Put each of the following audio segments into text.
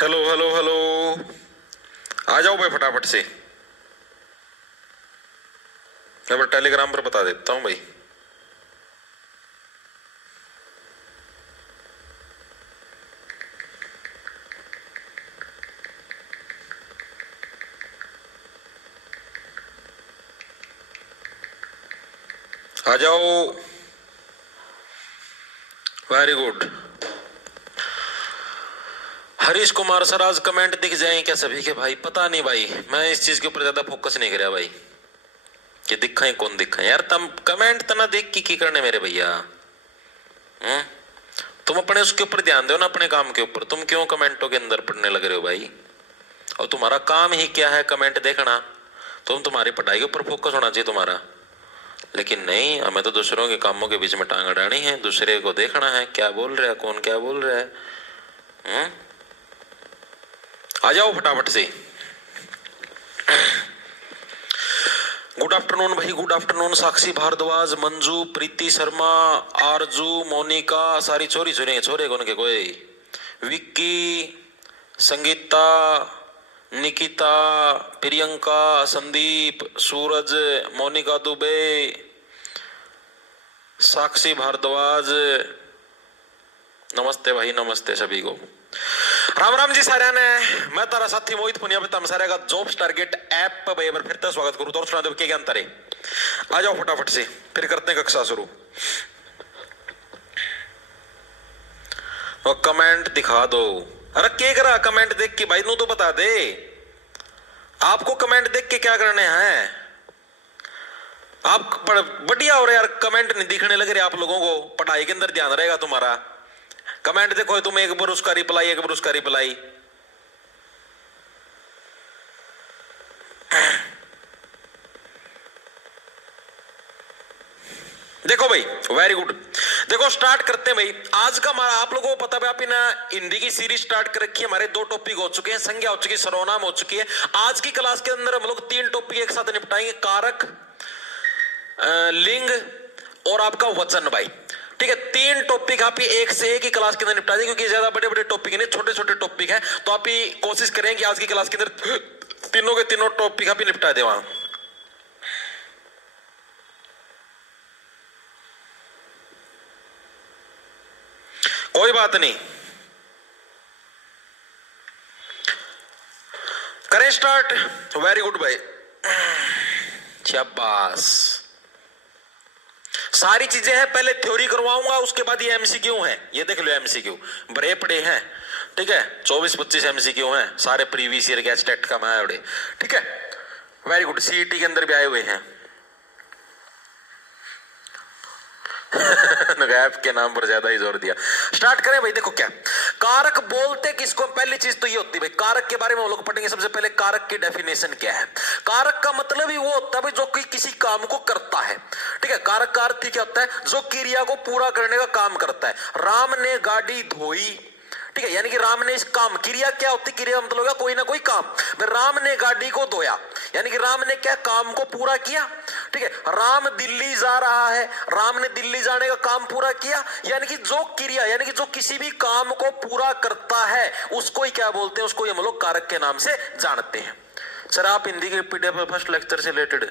Hello hello hello. आ जाओ भाई फटाफट से। मैं टेलीग्राम पर बता देता हूँ भाई। आ जाओ। Very good. Harish Kumar sir, आज कमेंट दिख जाएं क्या सभी के? भाई पता नहीं भाई, मैं इस चीज के ऊपर ज्यादा फोकस नहीं कर भाई कि दिखाएं कौन दिखाएं। यार तुम कमेंट तना देख की करने मेरे भैया। हम्म तुम अपने उसके ऊपर ध्यान दो ना, अपने काम के ऊपर। तुम क्यों कमेंटों के अंदर पढ़ने लग रहे हो भाई? और तुम्हारा काम ही क्या है? कमेंट देखना। तुम्हारी पढ़ाई के ऊपर फोकस होना चाहिए तुम्हारा। लेकिन नहीं, हमें तो दूसरों के कामों के बीच में टांग अड़ानी है, दूसरे को देखना है क्या बोल रहा है, कौन क्या बोल रहा है। आ जाओ फटाफट से। गुड आफ्टरनून भाई, गुड आफ्टरनून। साक्षी भारद्वाज, मंजू, प्रीति शर्मा, आरजू, मोनिका, सारी छोरी छोरी छोरे कौन के कोई, विक्की, संगीता, निकिता, प्रियंका, संदीप, सूरज, मोनिका दुबे, साक्षी भारद्वाज, नमस्ते भाई, नमस्ते सभी को। राम राम जी सारे ने। मैं तारा साथी मोहित पुनिया पे तम सारे का जॉब्स टारगेट ऐप पे भाई फिर से स्वागत करूं। तो सुना दो क्या ज्ञान तारे। आ जाओ फटाफट से, फिर करते हैं कक्षा शुरू। और कमेंट दिखा दो। अरे क्या करा कमेंट देख के भाई? नू तो बता दे, आपको कमेंट देख के क्या करने हैं? आप बढ़िया हो रहे यार, कमेंट नहीं दिखने लग रहे आप लोगों को। पढ़ाई के अंदर ध्यान रहेगा तुम्हारा। कमेंट देखो, तुम एक बार उसका रिप्लाई, एक बार उसका रिप्लाई। देखो भाई, वेरी गुड। देखो स्टार्ट करते हैं भाई। आज का हमारा, आप लोगों को पता है आप ना हिंदी की सीरीज स्टार्ट कर रखी है। हमारे 2 टॉपिक हो चुके हैं, संज्ञा हो चुकी है, सर्वनाम हो चुकी है। आज की क्लास के अंदर हम लोग 3 टॉपिक एक साथ निपटाएंगे, कारक, लिंग और आपका वचन भाई। ठीक है, 3 टॉपिक आप एक से एक ही क्लास के अंदर निपटा देंगे, क्योंकि ज्यादा बड़े बड़े टॉपिक नहीं, छोटे छोटे टॉपिक है। तो आप ही कोशिश करें कि आज की क्लास के अंदर तीनों के तीनों टॉपिक आप ही निपटा दे। वहां कोई बात नहीं, करें स्टार्ट। वेरी गुड भाई, शाबाश। सारी चीजें हैं, पहले थ्योरी करवाऊंगा, उसके बाद ये एमसीक्यू है। ये देख लो एमसीक्यू बड़े पड़े हैं। ठीक है, 24-25 एमसीक्यू हैं, सारे प्रीवियस ईयर के स्टेट का मैं बड़े। ठीक है, वेरी गुड। सीईटी के अंदर भी आए हुए हैं। गैप के नाम पर ज्यादा ही जोर दिया। स्टार्ट करें भाई। देखो क्या कारक बोलते किसको? पहली चीज तो ये होती है भाई, कारक के बारे में हम लोग पढ़ेंगे। सबसे पहले कारक की डेफिनेशन क्या है। कारक का मतलब ही वो होता है भाई जो कि किसी काम को करता है। ठीक है, कारक का अर्थ क्या होता है? जो क्रिया को पूरा करने का काम करता है। राम ने गाड़ी धोई, ठीक है, यानी कि राम ने इस काम, क्रिया क्या होती? क्रिया मतलब होगा कोई ना कोई काम। राम ने गाड़ी को धोया, यानी कि राम ने क्या काम को पूरा किया। ठीक है, राम दिल्ली जा रहा है, राम ने दिल्ली जाने का काम पूरा किया। यानी कि जो क्रिया, यानी कि जो किसी भी काम को पूरा करता है उसको ही क्या बोलते हैं? उसको हम लोग कारक के नाम से जानते हैं। सर आप हिंदी के पीडीएफ फर्स्ट लेक्चर से रिलेटेड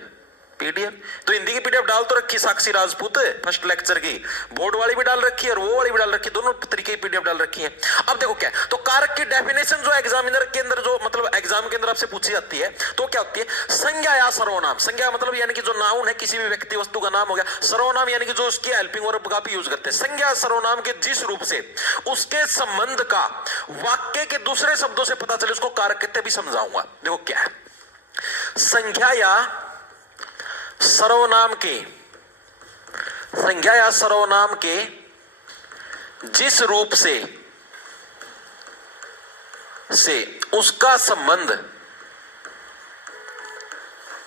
पीडीएफ तो हिंदी की पीडीएफ डाल तो रखी साक्षी राजपूत फर्स्ट लेक्चर की, बोर्ड वाली भी डाल रखी है और वो वाली भी डाल रखी है, दोनों तरीके की पीडीएफ डाल रखी है। अब देखो क्या, तो कारक की डेफिनेशन जो एग्जामिनर के अंदर, जो मतलब एग्जाम के अंदर आपसे पूछी जाती है, तो क्या होती है? संज्ञा या सर्वनाम। संज्ञा मतलब यानी कि जो नाउन है, किसी भी व्यक्ति वस्तु का नाम हो गया। सर्वनाम यानी कि जो उसकी हेल्पिंग वर्ब का भी यूज करते हैं। संज्ञा सर्वनाम के जिस रूप से उसके संबंध का वाक्य के दूसरे शब्दों से पता चले उसको कारक कहते भी समझाऊंगा। देखो क्या है, संज्ञा या सर्वनाम के, संज्ञा या सर्वनाम के जिस रूप से उसका संबंध,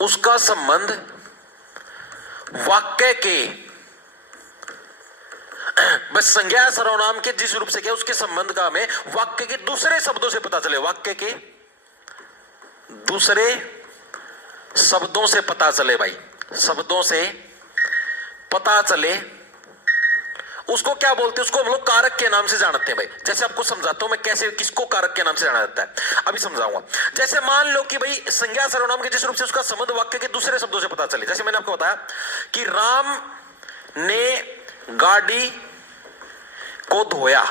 उसका संबंध वाक्य के, बस संज्ञा सर्वनाम के जिस रूप से क्या उसके संबंध का हमें वाक्य के दूसरे शब्दों से पता चले, वाक्य के दूसरे शब्दों से पता चले भाई, शब्दों से पता चले, उसको क्या बोलते हैं, उसको हम लोग कारक के नाम से जानते हैं भाई। जैसे आपको समझाता हूं मैं कैसे किसको कारक के नाम से जाना जाता है, अभी समझाऊंगा। जैसे मान लो कि भाई संज्ञा सर्वनाम के जिस रूप से उसका संबंध वाक्य के दूसरे शब्दों से पता चले। जैसे मैंने आपको बताया कि राम ने गाड़ी को धोया।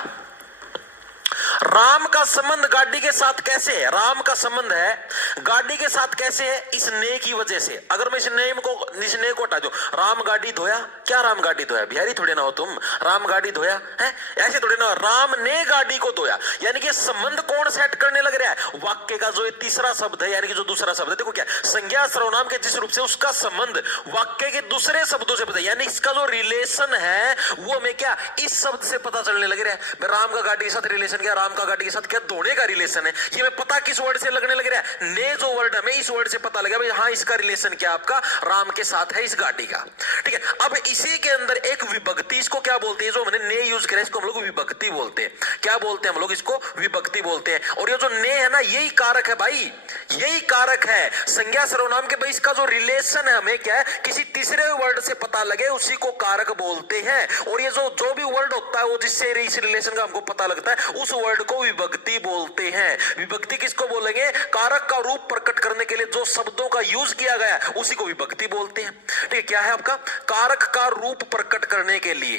राम का संबंध गाड़ी के साथ कैसे है, राम का संबंध है गाड़ी के साथ कैसे है, इस ने की वजह से। अगर मैं इस ने को हटा दूं, राम गाड़ी धोया, क्या राम गाड़ी धोया, बिहारी थोड़े ना हो तुम, राम गाड़ी धोया है ऐसे थोड़े ना, राम ने गाड़ी को धोया। यानी कि संबंध कौन सेट करने लग रहा है, वाक्य का जो तीसरा शब्द है, यानी कि जो दूसरा शब्द है। देखो क्या, संज्ञा सर्वनाम के जिस रूप से उसका संबंध वाक्य के दूसरे शब्दों से पता, यानी इसका जो रिलेशन है वो हमें क्या इस शब्द से पता चलने लग रहा है। राम का गाड़ी के साथ रिलेशन क्या, राम का गाड़ी के साथ क्या धोने का रिलेशन है, ये मैं पता किस वर्ड से लगने लग रहा है, ने जो वर्ड हमें इस वर्ड से पता लगा भाई हाँ इसका रिलेशन क्या आपका राम के साथ है इस गाड़ी का। ठीक है, अब इसी के अंदर एक विभक्ति, इसको क्या बोलते हैं, जो हमने ने यूज किया इसको हम लोग विभक्ति बोलते हैं। क्या बोलते हैं हम लोग इसको, विभक्ति बोलते हैं। और ये जो ने है ना यही कारक है भाई, यही कारक है संज्ञा सर्वनाम के भाई। इसका जो रिलेशन है हमें क्या है किसी तीसरे वर्ड से पता लगे उसी को कारक बोलते हैं। और ये जो भी वर्ड होता है वो जिससे इस रिलेशन का हमको पता लगता है उस वर्ड को विभक्ति बोलते हैं। विभक्ति किसको बोलेंगे, कारक का रूप प्रकट करने के लिए जो शब्दों का यूज किया गया उसी को विभक्ति बोलते हैं। ठीक है, क्या है आपका, कारक का रूप प्रकट करने के लिए,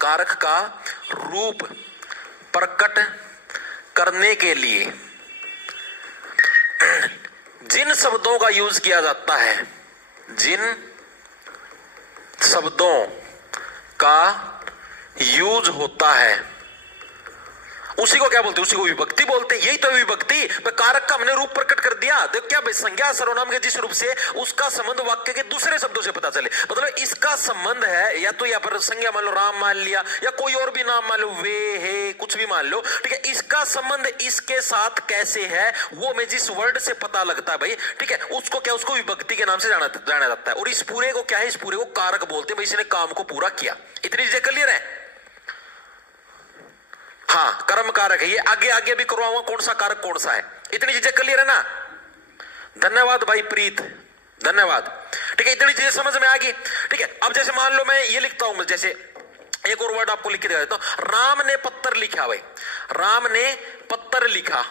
कारक का रूप प्रकट करने के लिए जिन शब्दों का यूज किया जाता है, जिन शब्दों का यूज होता है उसी को क्या बोलते हैं, उसी को विभक्ति बोलते हैं। यही तो विभक्ति, कारक का हमने रूप प्रकट कर दिया। देखो क्या भाई, संज्ञा सर्वनाम के जिस रूप से उसका संबंध वाक्य के दूसरे शब्दों से पता चले, मतलब इसका संबंध है या तो यहाँ पर संज्ञा मान लो राम मान लिया या कोई और भी नाम मान लो, वे है कुछ भी मान लो। ठीक है, इसका संबंध इसके साथ कैसे है वो हमें जिस वर्ड से पता लगता है भाई, ठीक है, उसको क्या, उसको विभक्ति के नाम से जाना जाता है। और इस पूरे को क्या है, इस पूरे को कारक बोलते हैं भाई, इसने काम को पूरा किया। इतनी चीजें क्लियर है। हाँ, कर्म कारक है ये, आगे आगे भी करवाऊंगा कौन सा कारक कौन सा है। इतनी चीजें क्लियर है ना, धन्यवाद भाई प्रीत, धन्यवाद। ठीक है, इतनी चीजें समझ में आ गई। ठीक है, अब जैसे मान लो मैं ये लिखता हूं, जैसे एक और वर्ड आपको लिख के दिखा देता हूं, राम ने पत्थर लिखा भाई, राम ने पत्थर लिखा।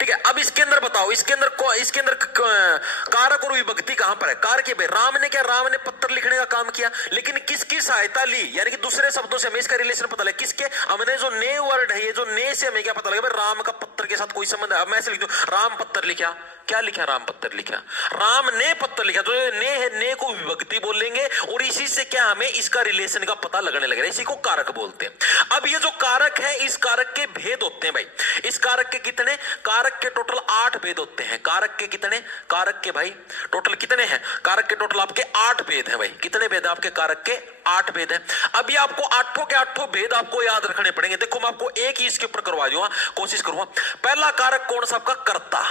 ठीक है, अब इसके अंदर बताओ, इसके अंदर कारक और विभक्ति कहां पर है, कारक है भाई। राम ने क्या, राम ने पत्थर लिखने का काम किया, लेकिन किसकी सहायता ली, यानी कि दूसरे शब्दों से हमें इसका रिलेशन पता लगा। किसके, हमने जो ने वर्ड है, ये जो ने से हमें क्या पता लगा भाई, राम का पत्थर के साथ कोई संबंध है। अब मैं ऐसे लिख दूं, राम पत्थर लिखा, क्या लिखा, राम पत्थर लिखा, राम ने पत्थर लिखा, तो ने है, ने को विभक्ति बोलेंगे और इसी से क्या हमें इसका रिलेशन का पता लगने लगेगा, इसी को कारक बोलते हैं। अब ये जो कारक है, इस कारक के भेद होते हैं भाई। इस कारक के कितने, कारक के टोटल 8 भेद होते हैं। कारक के कितने, कारक के भाई टोटल कितने हैं, कारक के टोटल आपके 8 भेद हैं भाई। कितने भेद है आपके, कारक के 8 भेद है। अब ये आपको 8 के 8 भेद आपको याद रखने पड़ेंगे। देखो मैं आपको एक ही इसके ऊपर करवा दूंगा, कोशिश करूंगा। पहला कारक कौन सा आपका, कर्ता।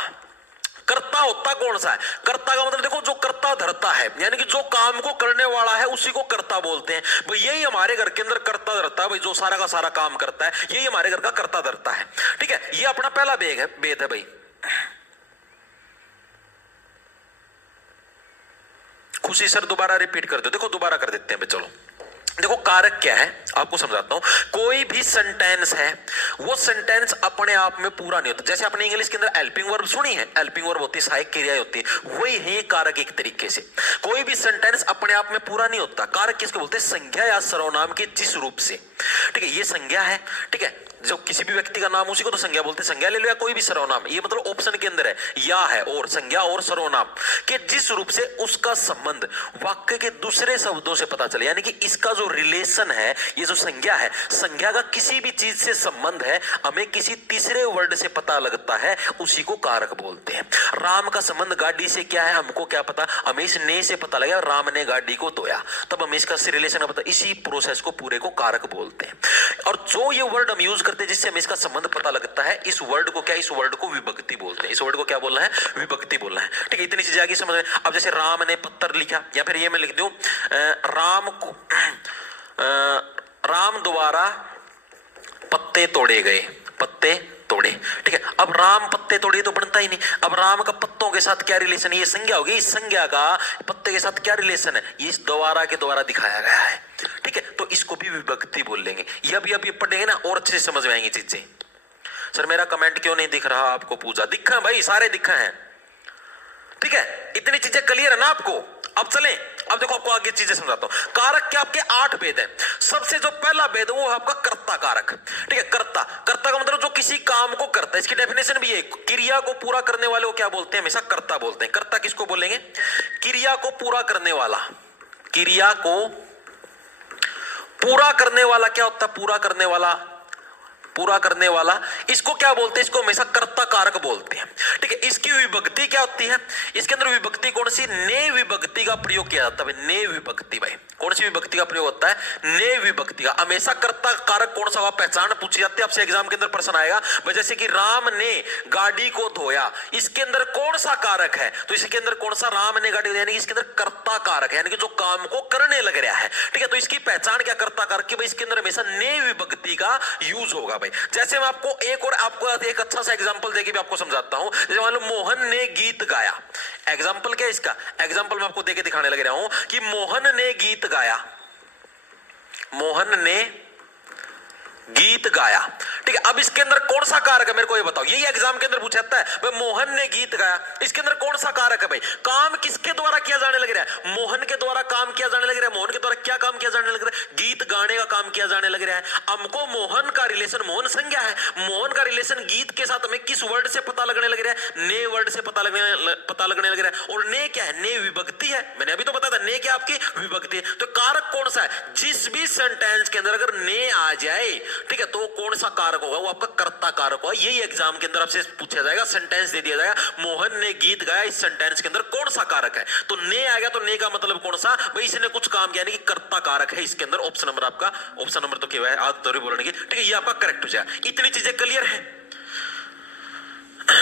कर्ता होता कौन सा है, कर्ता का मतलब देखो जो कर्ता धरता है, यानी कि जो काम को करने वाला है उसी को कर्ता बोलते हैं भाई। यही हमारे घर के अंदर कर्ता धरता है भाई, जो सारा का सारा काम करता है यही हमारे घर का कर्ता धरता है। ठीक है, ये अपना पहला भेद है भाई। खुशी सर दोबारा रिपीट कर दो, देखो दोबारा कर देते हैं भाई। चलो देखो कारक क्या है आपको समझाता हूं। कोई भी सेंटेंस है वो सेंटेंस अपने आप में पूरा नहीं होता। जैसे आपने इंग्लिश के अंदर हेल्पिंग वर्ब सुनी है, हेल्पिंग वर्ब होती है, सहायक क्रिया होती है, वही है कारक। एक तरीके से कोई भी सेंटेंस अपने आप में पूरा नहीं होता। कारक किसको बोलते हैं, संज्ञा या सर्वनाम के जिस रूप से। ठीक है, ये संज्ञा है, ठीक है, जो किसी भी व्यक्ति का नाम उसी को तो संज्ञा बोलते हैं। संज्ञा ले लो या कोई भी सर्वनाम, ये मतलब ऑप्शन के अंदर है, या है और संज्ञा और सर्वनाम के जिस रूप से उसका संबंध वाक्य के दूसरे शब्दों से पता चले, यानी कि इसका जो रिलेशन है, ये जो संज्ञा है, संज्ञा का किसी भी चीज से संबंध है, हमें किसी तीसरे वर्ड से पता लगता है, उसी को कारक बोलते हैं। राम का संबंध गाड़ी से क्या है, हमको क्या पता, हमें इस ने से पता लगा राम ने गाड़ी को धोया, तब हमें इसका रिलेशन पता, इसी प्रोसेस को पूरे को कारक बोलते हैं। और जो ये वर्ड हम यूज करते हैं जिससे हमें इसका संबंध पता लगता है, इस वर्ड को क्या, इस वर्ड को विभक्ति बोलते हैं। इस वर्ड को क्या बोलना है, विभक्ति बोलना है। ठीक है, इतनी चीजें आगे समझ में। अब जैसे राम ने पत्थर लिखा, या फिर ये मैं लिख दूं राम द्वारा पत्ते तोड़े गए, पत्ते तोड़े। ठीक है, अब राम पत्ते तोड़े तो बनता ही नहीं। अब राम का पत्तों के साथ क्या रिलेशन है, ये संज्ञा होगी, इस संज्ञा का पत्ते के साथ क्या रिलेशन है, ये इस द्वारा के द्वारा दिखाया गया है। ठीक है, तो इसको भी विभक्ति बोल लेंगे। ये अभी पढ़ेंगे ना और अच्छे से समझ में आएंगी चीजें। सर मेरा कमेंट क्यों नहीं दिख रहा आपको? पूजा दिखा भाई, सारे दिखा हैं। ठीक है, इतनी चीजें क्लियर है ना आपको? अब चलें, अब देखो आपको आगे चीजें समझाता हूं। कारक के आपके 8 भेद है। सबसे जो पहला भेद है वो है आपका कर्ता कारक। ठीक है, कर्ता, कर्ता का मतलब जो किसी काम को करता है। इसकी डेफिनेशन भी है, क्रिया को पूरा करने वाले को क्या बोलते हैं? हमेशा कर्ता बोलते हैं। कर्ता किसको बोलेंगे? क्रिया को पूरा करने वाला। क्रिया को पूरा करने वाला क्या होता है? पूरा करने वाला, पूरा करने वाला, इसको क्या बोलते हैं? इसको हमेशा कर्ता कारक बोलते हैं। ठीक है, इसकी विभक्ति क्या होती है? इसके अंदर विभक्ति कौन सी? ने विभक्ति का प्रयोग किया जाता है। ने विभक्ति भाई, कौन सी विभक्ति का प्रयोग होता है? ने विभक्ति का। हमेशा कर्ता कारक कौन सा? पहचान पूछी जाती है आपसे, एग्जाम के अंदर प्रश्न आएगा। जैसे कि राम ने गाड़ी को धोया, इसके अंदर कौन सा कारक है? तो इसके अंदर कौन सा? राम ने गाड़ी धोया, यानी इसके अंदर कर्ता कारक है, यानी कि जो काम को करने लग रहा है। ठीक है, तो इसकी पहचान क्या? कर्ता कारक की भाई, इसके अंदर हमेशा ने विभक्ति का यूज होगा भाई। जैसे मैं आपको एक अच्छा सा एग्जांपल देके भी आपको समझाता हूं। जैसे मान लो मोहन ने गीत गाया। एग्जांपल क्या है इसका? एग्जांपल मैं आपको देके दिखाने लग रहा हूं कि मोहन ने गीत गाया। मोहन ने गीत गाया। ठीक है, अब इसके अंदर कौन सा कारक है? मेरे को ये बताओ। यही एग्जाम के अंदर पूछा जाता है भाई, मोहन ने गीत गाया, इसके अंदर कौन सा कारक है भाई? काम किसके द्वारा किया जाने लग रहा है? मोहन के द्वारा काम किया जाने लग रहा है। मोहन के द्वारा क्या काम किया जाने लग रहा है? गीत गाने का काम किया जाने लग रहा है। हमको मोहन का रिलेशन, मोहन संज्ञा है, मोहन का रिलेशन गीत के साथ हमें किस वर्ड से पता लगने लग रहा है? ने वर्ड से पता लगने लग रहा है। और ने क्या है? ने विभक्ति है। मैंने अभी तो बताया था, ने क्या आपकी विभक्ति है। तो कारक कौन सा है? जिस भी सेंटेंस के अंदर अगर ने आ जाए, ठीक है, तो कौन सा कारक होगा? वो आपका कर्ता कारक होगा। यही एग्जाम के अंदर आपसे पूछा जाएगा, सेंटेंस दे दिया जाएगा, मोहन ने गीत गाया, इस सेंटेंस के अंदर कौन सा कारक है? तो ने आएगा, तो ने का मतलब कौन सा भाई? इसने कुछ काम किया, यानी कि कर्ता कारक है इसके अंदर। ऑप्शन नंबर आपका, ऑप्शन नंबर तो क्या है? आज तो बोलने की। ठीक है, ये आपका करेक्ट हो जाएगा। इतनी चीजें क्लियर है?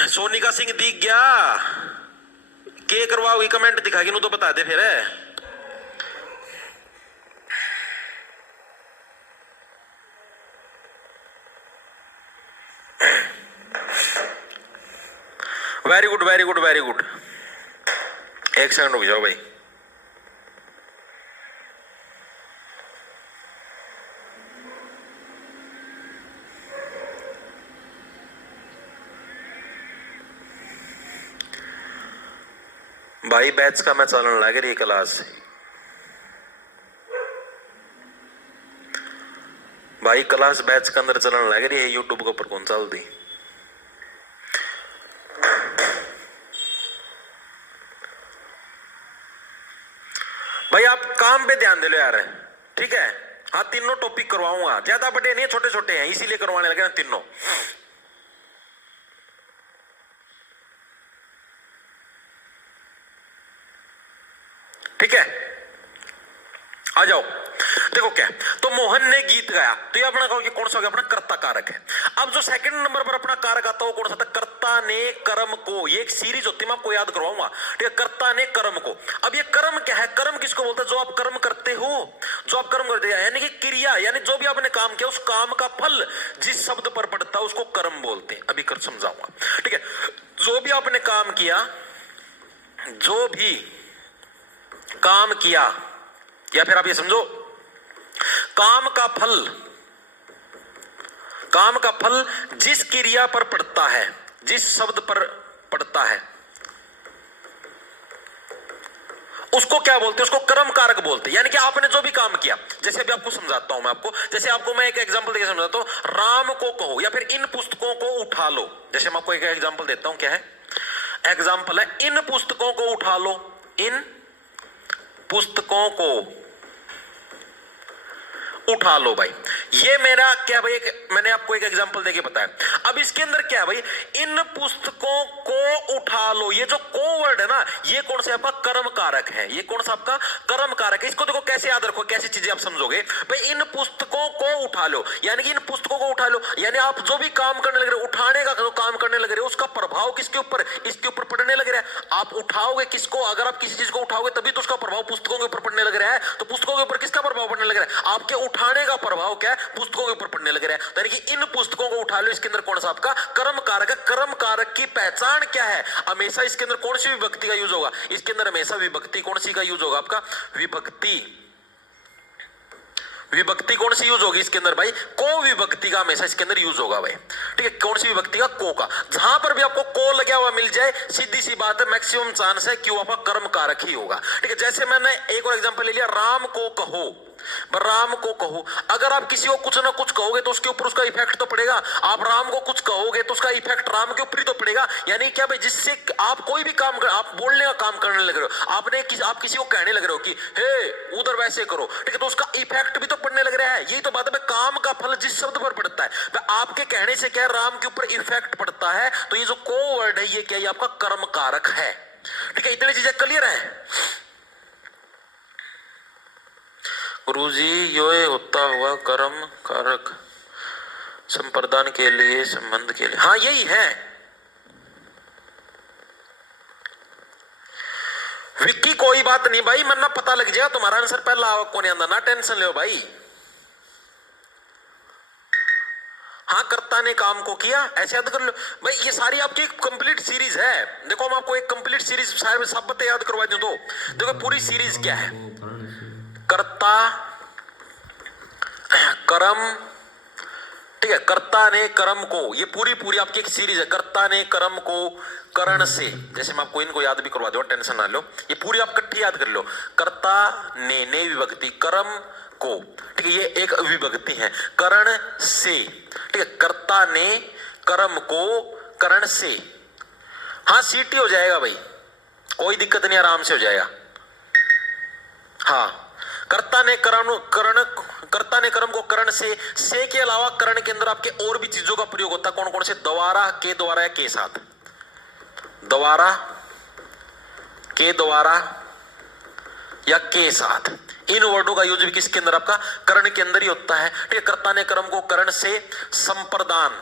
सोनिका सिंह दिख गया? के करवाओगी? कमेंट दिखाएगी नु तो बता दे फिर। Very good, very good, very good. एक सेकंड रुक जाओ भाई। भाई बैच का मैं चलन लग रही क्लास। भाई क्लास बैच के अंदर चलन लग रही है, यूट्यूब के ऊपर कौन चलती? भाई आप काम पे ध्यान दे लो यार। ठीक है, हाँ तीनों टॉपिक करवाऊंगा, ज्यादा बड़े नहीं, छोटे छोटे हैं, इसीलिए करवाने लगे ना तीनों। ठीक है, आ जाओ। देखो क्या, तो मोहन ने गीत गाया, तो ये अपना कहो कि कौन सा हो गया? अपना कर्ता कारक है। अब जो सेकंड नंबर पर अपना कारक आता है वो कौन सा था? कर्ता ने कर्म को। ये एक सीरीज होती है, मैं आपको याद करवाऊंगा। ठीक है, कर्ता ने कर्म को। अब ये कर्म क्या है? कर्म किसको बोलते हैं? जो आप कर्म करते हो, जो आप कर्म करते हैं, यानी कि क्रिया, यानी जो भी आपने काम किया उस काम का फल जिस शब्द पर पड़ता है उसको कर्म बोलते हैं। अभी कर समझाऊंगा। ठीक है, जो भी आपने काम किया, जो भी काम किया, या फिर आप ये समझो काम का फल, काम का फल जिस क्रिया पर पड़ता है, जिस शब्द पर पड़ता है, उसको क्या बोलते हैं? उसको कर्म कारक बोलते हैं। यानी कि आपने जो भी काम किया, जैसे अभी आपको समझाता हूं मैं आपको, जैसे आपको मैं एक एग्जांपल देकर समझाता हूं, राम को कहो या फिर इन पुस्तकों को उठा लो। जैसे मैं आपको एक एग्जांपल देता हूं, क्या है एग्जांपल? है इन पुस्तकों को उठा लो। इन पुस्तकों को उठा लो भाई, ये मेरा क्या भाई? मैंने आपको एक एग्जांपल देके बताया। अब इसके अंदर क्या है भाई? इन पुस्तकों को उठा लो। ये जो को वर्ड है ना, ये कौन सा आपका कर्म कारक है? ये कौन सा आपका कर्म कारक है? इसको देखो कैसे याद रखो, कैसी चीजें आप समझोगे भाई। इन पुस्तकों को उठा लो, यानी कि इन पुस्तकों को उठा लो, यानी आप जो भी काम करने लग रहे हो, उठाने का जो काम करने लग रहे हो, उसका प्रभाव किसके ऊपर? इसके ऊपर पड़ने लग रहा है। आप उठाओगे किसको? अगर आप किसी चीज को उठाओगे तभी तो उसका प्रभाव पुस्तकों के ऊपर पड़ने लग रहा है। तो पुस्तकों के ऊपर किसका प्रभाव पड़ने लग रहा है? आपके उठाने का प्रभाव क्या है? पुस्तकों के ऊपर पड़ने लग रहा है। यानी कि इन पुस्तकों को उठा लो, इसके अंदर कौन सा आपका कर्म कारक है? कर्म कारक की पहचान क्या है? हमेशा इसके अंदर कौन सी विभक्ति का यूज होगा? इसके अंदर हमेशा विभक्ति कौन सी का यूज होगा? आपका विभक्ति विभक्ति कौन सी यूज होगी इसके अंदर भाई? को विभक्ति का हमेशा इसके अंदर यूज होगा भाई। ठीक है, कौन सी विभक्ति का? को का। जहां पर भी आपको को लगा हुआ मिल जाए, सीधी सी बात है, मैक्सिमम चांस है कि वो आपका कर्म कारक ही होगा। ठीक है, जैसे मैंने एक और एग्जांपल ले लिया, राम को कहो, राम को कहो। अगर आप किसी को कुछ ना कुछ कहोगे तो उसके ऊपर उसका इफेक्ट तो पड़ेगा। आप राम को कुछ कहोगे तो उसका इफेक्ट राम के ऊपर ही तो पड़ेगा। यानी क्या भाई, जिससे आप कोई भी काम आप बोलने का काम करने लग रहे हो, आप किसी को कहने लग रहे हो कि हे उधर वैसे करो, ठीक है, तो उसका इफेक्ट भी तो पड़ने लग रहा है। यही तो बात है, काम का फल जिस शब्द पर पड़ता है, आपके कहने से क्या राम के ऊपर इफेक्ट पड़ता है। तो ये जो को वर्ड है, ये क्या, ये आपका कर्म कारक है। ठीक है, इतनी चीजें क्लियर है गुरुजी? यो होता हुआ कर्म कारक संप्रदान के लिए, संबंध के लिए, हाँ यही है। विक्की कोई बात नहीं भाई, मन्ना पता लग जाएगा तुम्हारा आंसर पहला कौन आंदा, ना टेंशन लो भाई। हाँ, कर्ता ने काम को किया, ऐसे याद कर लो भाई। ये सारी आपकी एक कंप्लीट सीरीज है। देखो, हम आपको एक कंप्लीट सीरीज सारे शब्द याद करवा दूं तो देखो पूरी सीरीज क्या है। कर्ता, कर्म, ठीक है, कर्ता ने कर्म को, ये पूरी आपकी एक सीरीज है। कर्ता ने कर्म को करण से, जैसे मैं आपको इनको याद भी करवा दूं, टेंशन ना लो, ये पूरी आप इकट्ठी याद कर लो। कर्ता ने विभक्ति, कर्म को, ठीक है, ये एक विभक्ति है, करण से। ठीक है, कर्ता ने कर्म को करण से। हाँ, सीटी हो जाएगा भाई, कोई दिक्कत नहीं, आराम से हो जाएगा। हाँ, कर्ता ने कर्म को करण से के अलावा करण के अंदर आपके और भी चीजों का प्रयोग होता है। कौन कौन से? द्वारा, के द्वारा या के साथ, द्वारा, के द्वारा या के साथ, इन वर्डों का यूज भी किसके अंदर? आपका करण के अंदर ही होता है। ठीक है, कर्ता ने कर्म को करण से संप्रदान,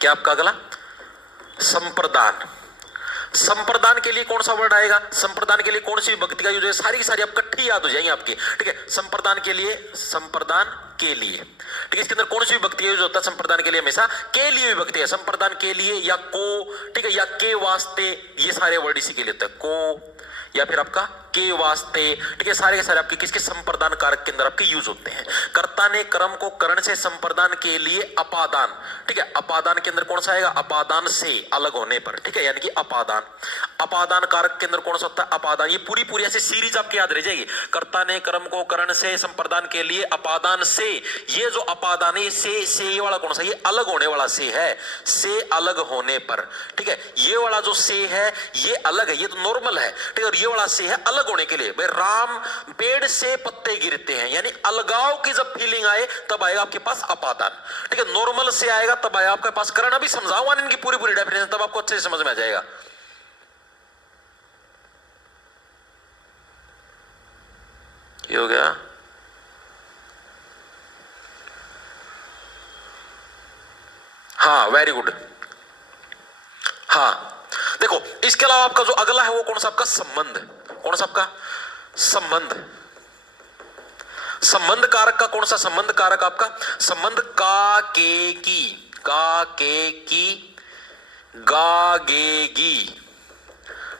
क्या आपका अगला? संप्रदान। संप्रदान के लिए कौन सा वर्ड आएगा? संप्रदान के लिए कौन सी विभक्ति का यूज है? सारी की सारी आप इकट्ठी याद हो जाएंगी आपकी। ठीक है, संप्रदान के लिए, संप्रदान के लिए, ठीक है, इसके अंदर कौन सी विभक्ति यूज होता है? संप्रदान के लिए हमेशा के लिए विभक्ति है। संप्रदान के लिए या को, ठीक है, या के वास्ते, ये सारे वर्ड इसी के लिए होते हैं, को या फिर आपका के वास्ते। ठीक है, सारे के सारे आपके किसके? संप्रदान कारक के अंदर आपके यूज होते हैं। कर्ता ने कर्म को करण से संप्रदान के लिए अपादान, ठीक है, अपादान के अंदर कौन सा आएगा? अपादान से अलग होने पर, ठीक है, यानी कि अपादान। अपादान कारक के अंदर कौन सा होता है? अपादान। ये पूरी ऐसी सीरीज आपकी याद रह जाएगी। कर्ता ने कर्म को करण से संप्रदान के लिए अपादान से। ये जो अपादान है, से ये वाला कौन सा? ये अलग होने वाला से है, से अलग होने पर। ठीक है, ये वाला जो से है ये अलग है, ये तो नॉर्मल है। ठीक है, और ये वाला से है अलग होने के लिए। भाई, राम पेड़ से पत्ते गिरते हैं, यानी अलगाव की जब फीलिंग आए तब आएगा आपके पास अपादान। ठीक है, नॉर्मल से आएगा तब आएगा आपके पास करण। अभी समझाऊंगा इनकी पूरी डेफिनेशन, तब आपको अच्छे से समझ में आ जाएगा। ये हो गया। हाँ, वेरी गुड। हाँ, देखो, इसके अलावा आपका जो अगला है वो कौन सा? आपका संबंध। कौन सा आपका? संबंध। संबंध कारक का कौन सा? संबंध कारक आपका संबंध का, के की, का, के की, गागेगी।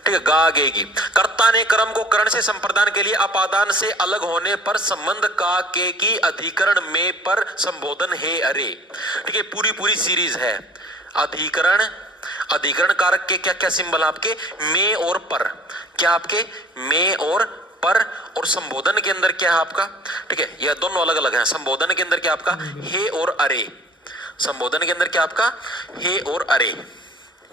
ठीक है, गागेगी। कर्ता ने कर्म को करण से संप्रदान के लिए अपादान से अलग होने पर संबंध का, के की, अधिकरण में पर संबोधन है अरे। ठीक है, पूरी सीरीज है। अधिकरण कारक के क्या क्या सिंबल आपके? में और पर। क्या आपके? में और पर। और संबोधन के अंदर क्या है आपका? ठीक है, यह दोनों अलग अलग हैं। संबोधन के अंदर क्या आपका? हे और अरे। संबोधन के अंदर क्या आपका? हे और अरे।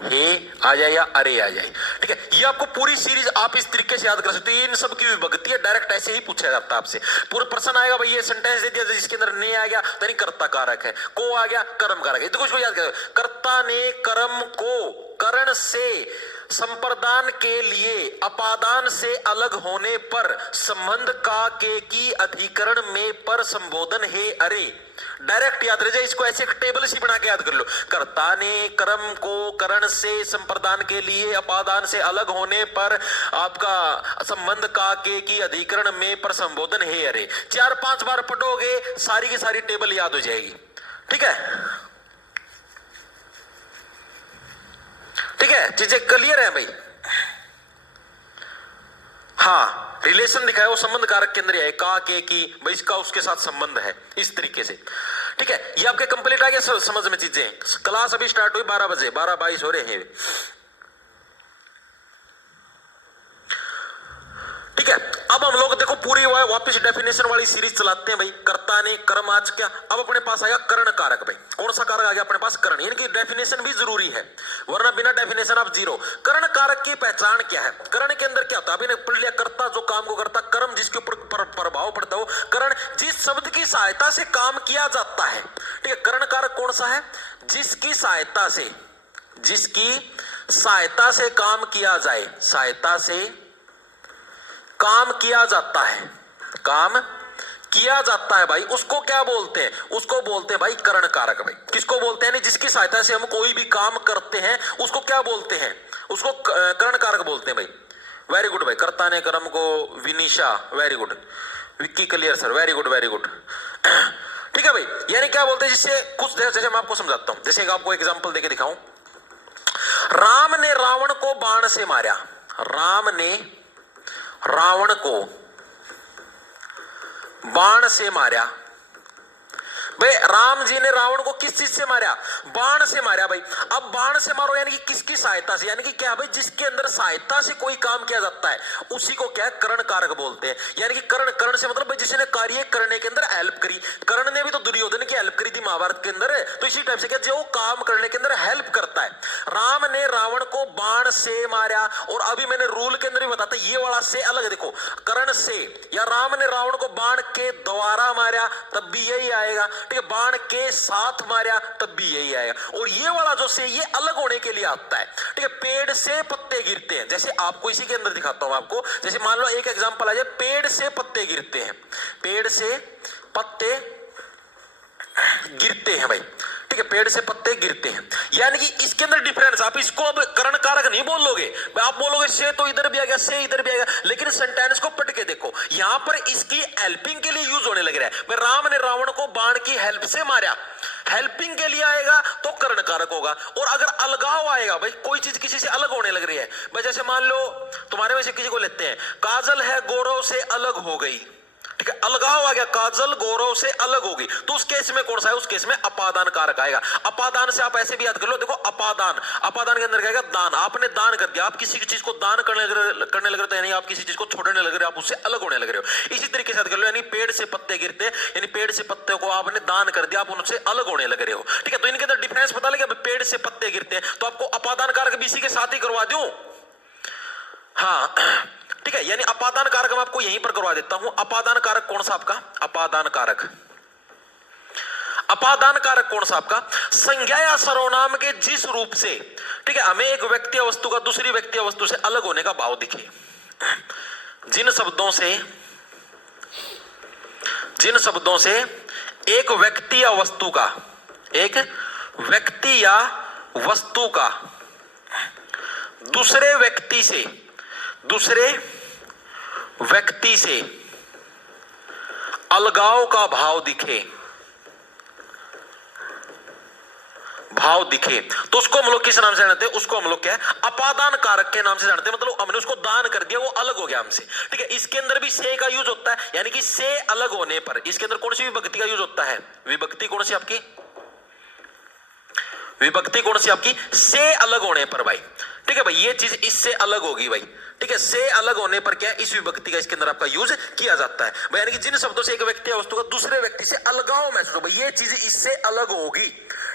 हे आ जाए या अरे आ जाए। ठीक है, ये आपको पूरी सीरीज आप इस तरीके से याद कर सकते हो। इन सब की विभक्ति है, डायरेक्ट ऐसे ही पूछा जाता है आपसे। पूरा प्रश्न आएगा भाई, ये सेंटेंस दे दिया जिसके अंदर ने आ गया तो नहीं कर्ता कारक है, को आ गया कर्म कारक है, तो कुछ को याद करो। कर्ता ने कर्म को करण से संप्रदान के लिए अपादान से अलग होने पर संबंध का, के की, अधिकरण में पर संबोधन है अरे। डायरेक्ट याद रह जाए, इसको ऐसे एक टेबल सी बना के याद कर लो। कर्ता ने कर्म को करण से संप्रदान के लिए अपादान से अलग होने पर आपका संबंध का, के की, अधिकरण में पर संबोधन है अरे। 4-5 बार पढ़ोगे सारी की सारी टेबल याद हो जाएगी। ठीक है, ठीक है, चीजें क्लियर है भाई? हाँ, रिलेशन दिखाया वो संबंध कारक के अंदर है, का के की, भाई इसका उसके साथ संबंध है, इस तरीके से। ठीक है, ये आपके कंप्लीट आ गया समझ में चीजें। क्लास अभी स्टार्ट हुई 12 बजे, 12:22 हो रहे हैं। ठीक है, अब हम लोग देखो पूरी वापस डेफिनेशन वाली सीरीज चलाते हैं भाई। कर्ता ने, कर्म, आज क्या, अब अपने पास आया करण कारक भाई। कौन सा कारक आ गया अपने पास? करण, यानी कि डेफिनेशन भी जरूरी है, वरना बिना डेफिनेशन आप जीरो। करण कारक की पहचान क्या है? करण के अंदर क्या होता है? अभी ने पढ़ लिया, कर्ता जो काम को करता, कर्म जिसके ऊपर प्रभाव पड़ता हो, करण जिस शब्द की सहायता से काम किया जाता है। ठीक है, करण कारक कौन सा है? जिसकी सहायता से काम किया जाए, सहायता से काम किया जाता है, काम किया जाता है भाई, उसको क्या बोलते हैं? उसको बोलते हैं भाई करण कारक भाई। किसको बोलते हैं? जिसकी सहायता से हम कोई भी काम करते हैं उसको क्या बोलते हैं? उसको करण कारक बोलते हैं भाई। वेरी गुड भाई, कर्ता ने कर्म को, Vinisha very good, Vicky clear sir, very good very good. ठीक है भाई, यानी क्या बोलते हैं? जिससे कुछ, जैसे मैं आपको समझाता हूं, जैसे आपको एग्जांपल देके दिखाऊं। राम ने रावण को बाण से मारा, राम ने रावण को बाण से मारा भाई। राम जी ने रावण को किस चीज से मारा? बाण से मारा भाई। अब बाण से मारो यानी कि किसकी सहायता से, यानी कि क्या भाई? जिसके अंदर सहायता से कोई काम किया जाता है उसी को क्या है? करण कारक बोलते हैं। यानी कि करण, करण से मतलब भाई जिसने कार्य करने के अंदर हेल्प करी। कर्ण ने भी तो दुर्योधन की हेल्प करी थी महाभारत के अंदर, तो इसी टाइप से क्या, जो काम करने के अंदर हेल्प करता है। राम ने रावण को बाण से मारा, और अभी मैंने रूल के अंदर भी बताया ये वाला से अलग देखो, करण से, या राम ने रावण को बाण के द्वारा मारा तब भी यही आएगा। ठीक है, बाण के साथ मारा तब भी यही आएगा। और ये वाला जो से, ये अलग होने के लिए आता है। ठीक है, पेड़ से पत्ते गिरते हैं, जैसे आपको इसी के अंदर दिखाता हूं आपको। जैसे मान लो एक एग्जांपल आ जाए, पेड़ से पत्ते गिरते हैं, पेड़ से पत्ते गिरते हैं भाई। ठीक है, पेड़ से पत्ते गिरते हैं, यानी कि इसके अंदर डिफरेंस। आप इसको अब करण कारक नहीं बोलोगे, आप बोलोगे से तो इधर भी आ गया, से इधर भी आ गया, लेकिन सेंटेंस को पढ़ के देखो, यहां पर इसकी हेल्पिंग के लिए यूज होने लग रहा है भाई। राम ने रावण को बाण की हेल्प से मारा, हेल्पिंग के लिए आएगा तो करण कारक होगा। और अगर अलगाव आएगा भाई, कोई चीज किसी से अलग होने लग रही है भाई, जैसे मान लो तुम्हारे में से किसी को लेते हैं, काजल है गौरव से अलग हो गई। ठीक है, अलगाव आ गया, काजल गौरव से अलग होगी, तो उस केस में कौन सा है? उस केस में अपादान कारक आएगा। अपादान से आप ऐसे भी याद कर लो, देखो अपादान, अपादान के अंदर क्या आएगा? दान। आपने दान कर दिया, आप किसी चीज को दान करने लग रहे हो, यानी आप किसी चीज को छोड़ने लग रहे हो, आप उससे अलग होने लग रहे हो। इसी तरीके से याद कर लो, यानी पेड़ से पत्ते गिरते, यानी पेड़ से पत्ते को आपने दान कर दिया, आप उनसे अलग होने लग रहे हो। ठीक है, तो इनके अंदर डिफरेंस पता लगे, पेड़ से पत्ते गिरते हैं, तो आपको अपादान कारक भी इसी के साथ ही करवा दूं। हाँ, ठीक है, यानी अपादान कारक मैं आपको यहीं पर करवा देता हूं। अपादान कारक कौन सा आपका? अपादान कारक, अपादान कारक कौन सा आपका? संज्ञा या सर्वनाम के जिस रूप से, ठीक है, हमें एक व्यक्ति या वस्तु का दूसरी व्यक्ति या वस्तु से अलग होने का भाव दिखे, जिन शब्दों से एक व्यक्ति या वस्तु का, एक व्यक्ति या वस्तु का दूसरे व्यक्ति से अलगाव का भाव दिखे, तो उसको हम लोग किस नाम से जानते हैं? उसको हम लोग क्या है? अपादान कारक के नाम से जानते हैं। मतलब हमने उसको दान कर दिया, वो अलग हो गया हमसे। ठीक है, इसके अंदर भी से का यूज होता है, यानी कि से अलग होने पर इसके अंदर कौन सी विभक्ति का यूज होता है? विभक्ति कौन सी आपकी? विभक्ति कौन सी आपकी? से अलग होने पर भाई। ठीक है भाई, ये चीज इससे अलग होगी भाई। ठीक है, से अलग होने पर क्या है? इस विभक्ति का इसके अंदर आपका यूज किया जाता है भाई, यानी कि जिन शब्दों से एक व्यक्ति या वस्तु का दूसरे व्यक्ति से अलगाव महसूस हो भाई, ये चीज इससे अलग होगी।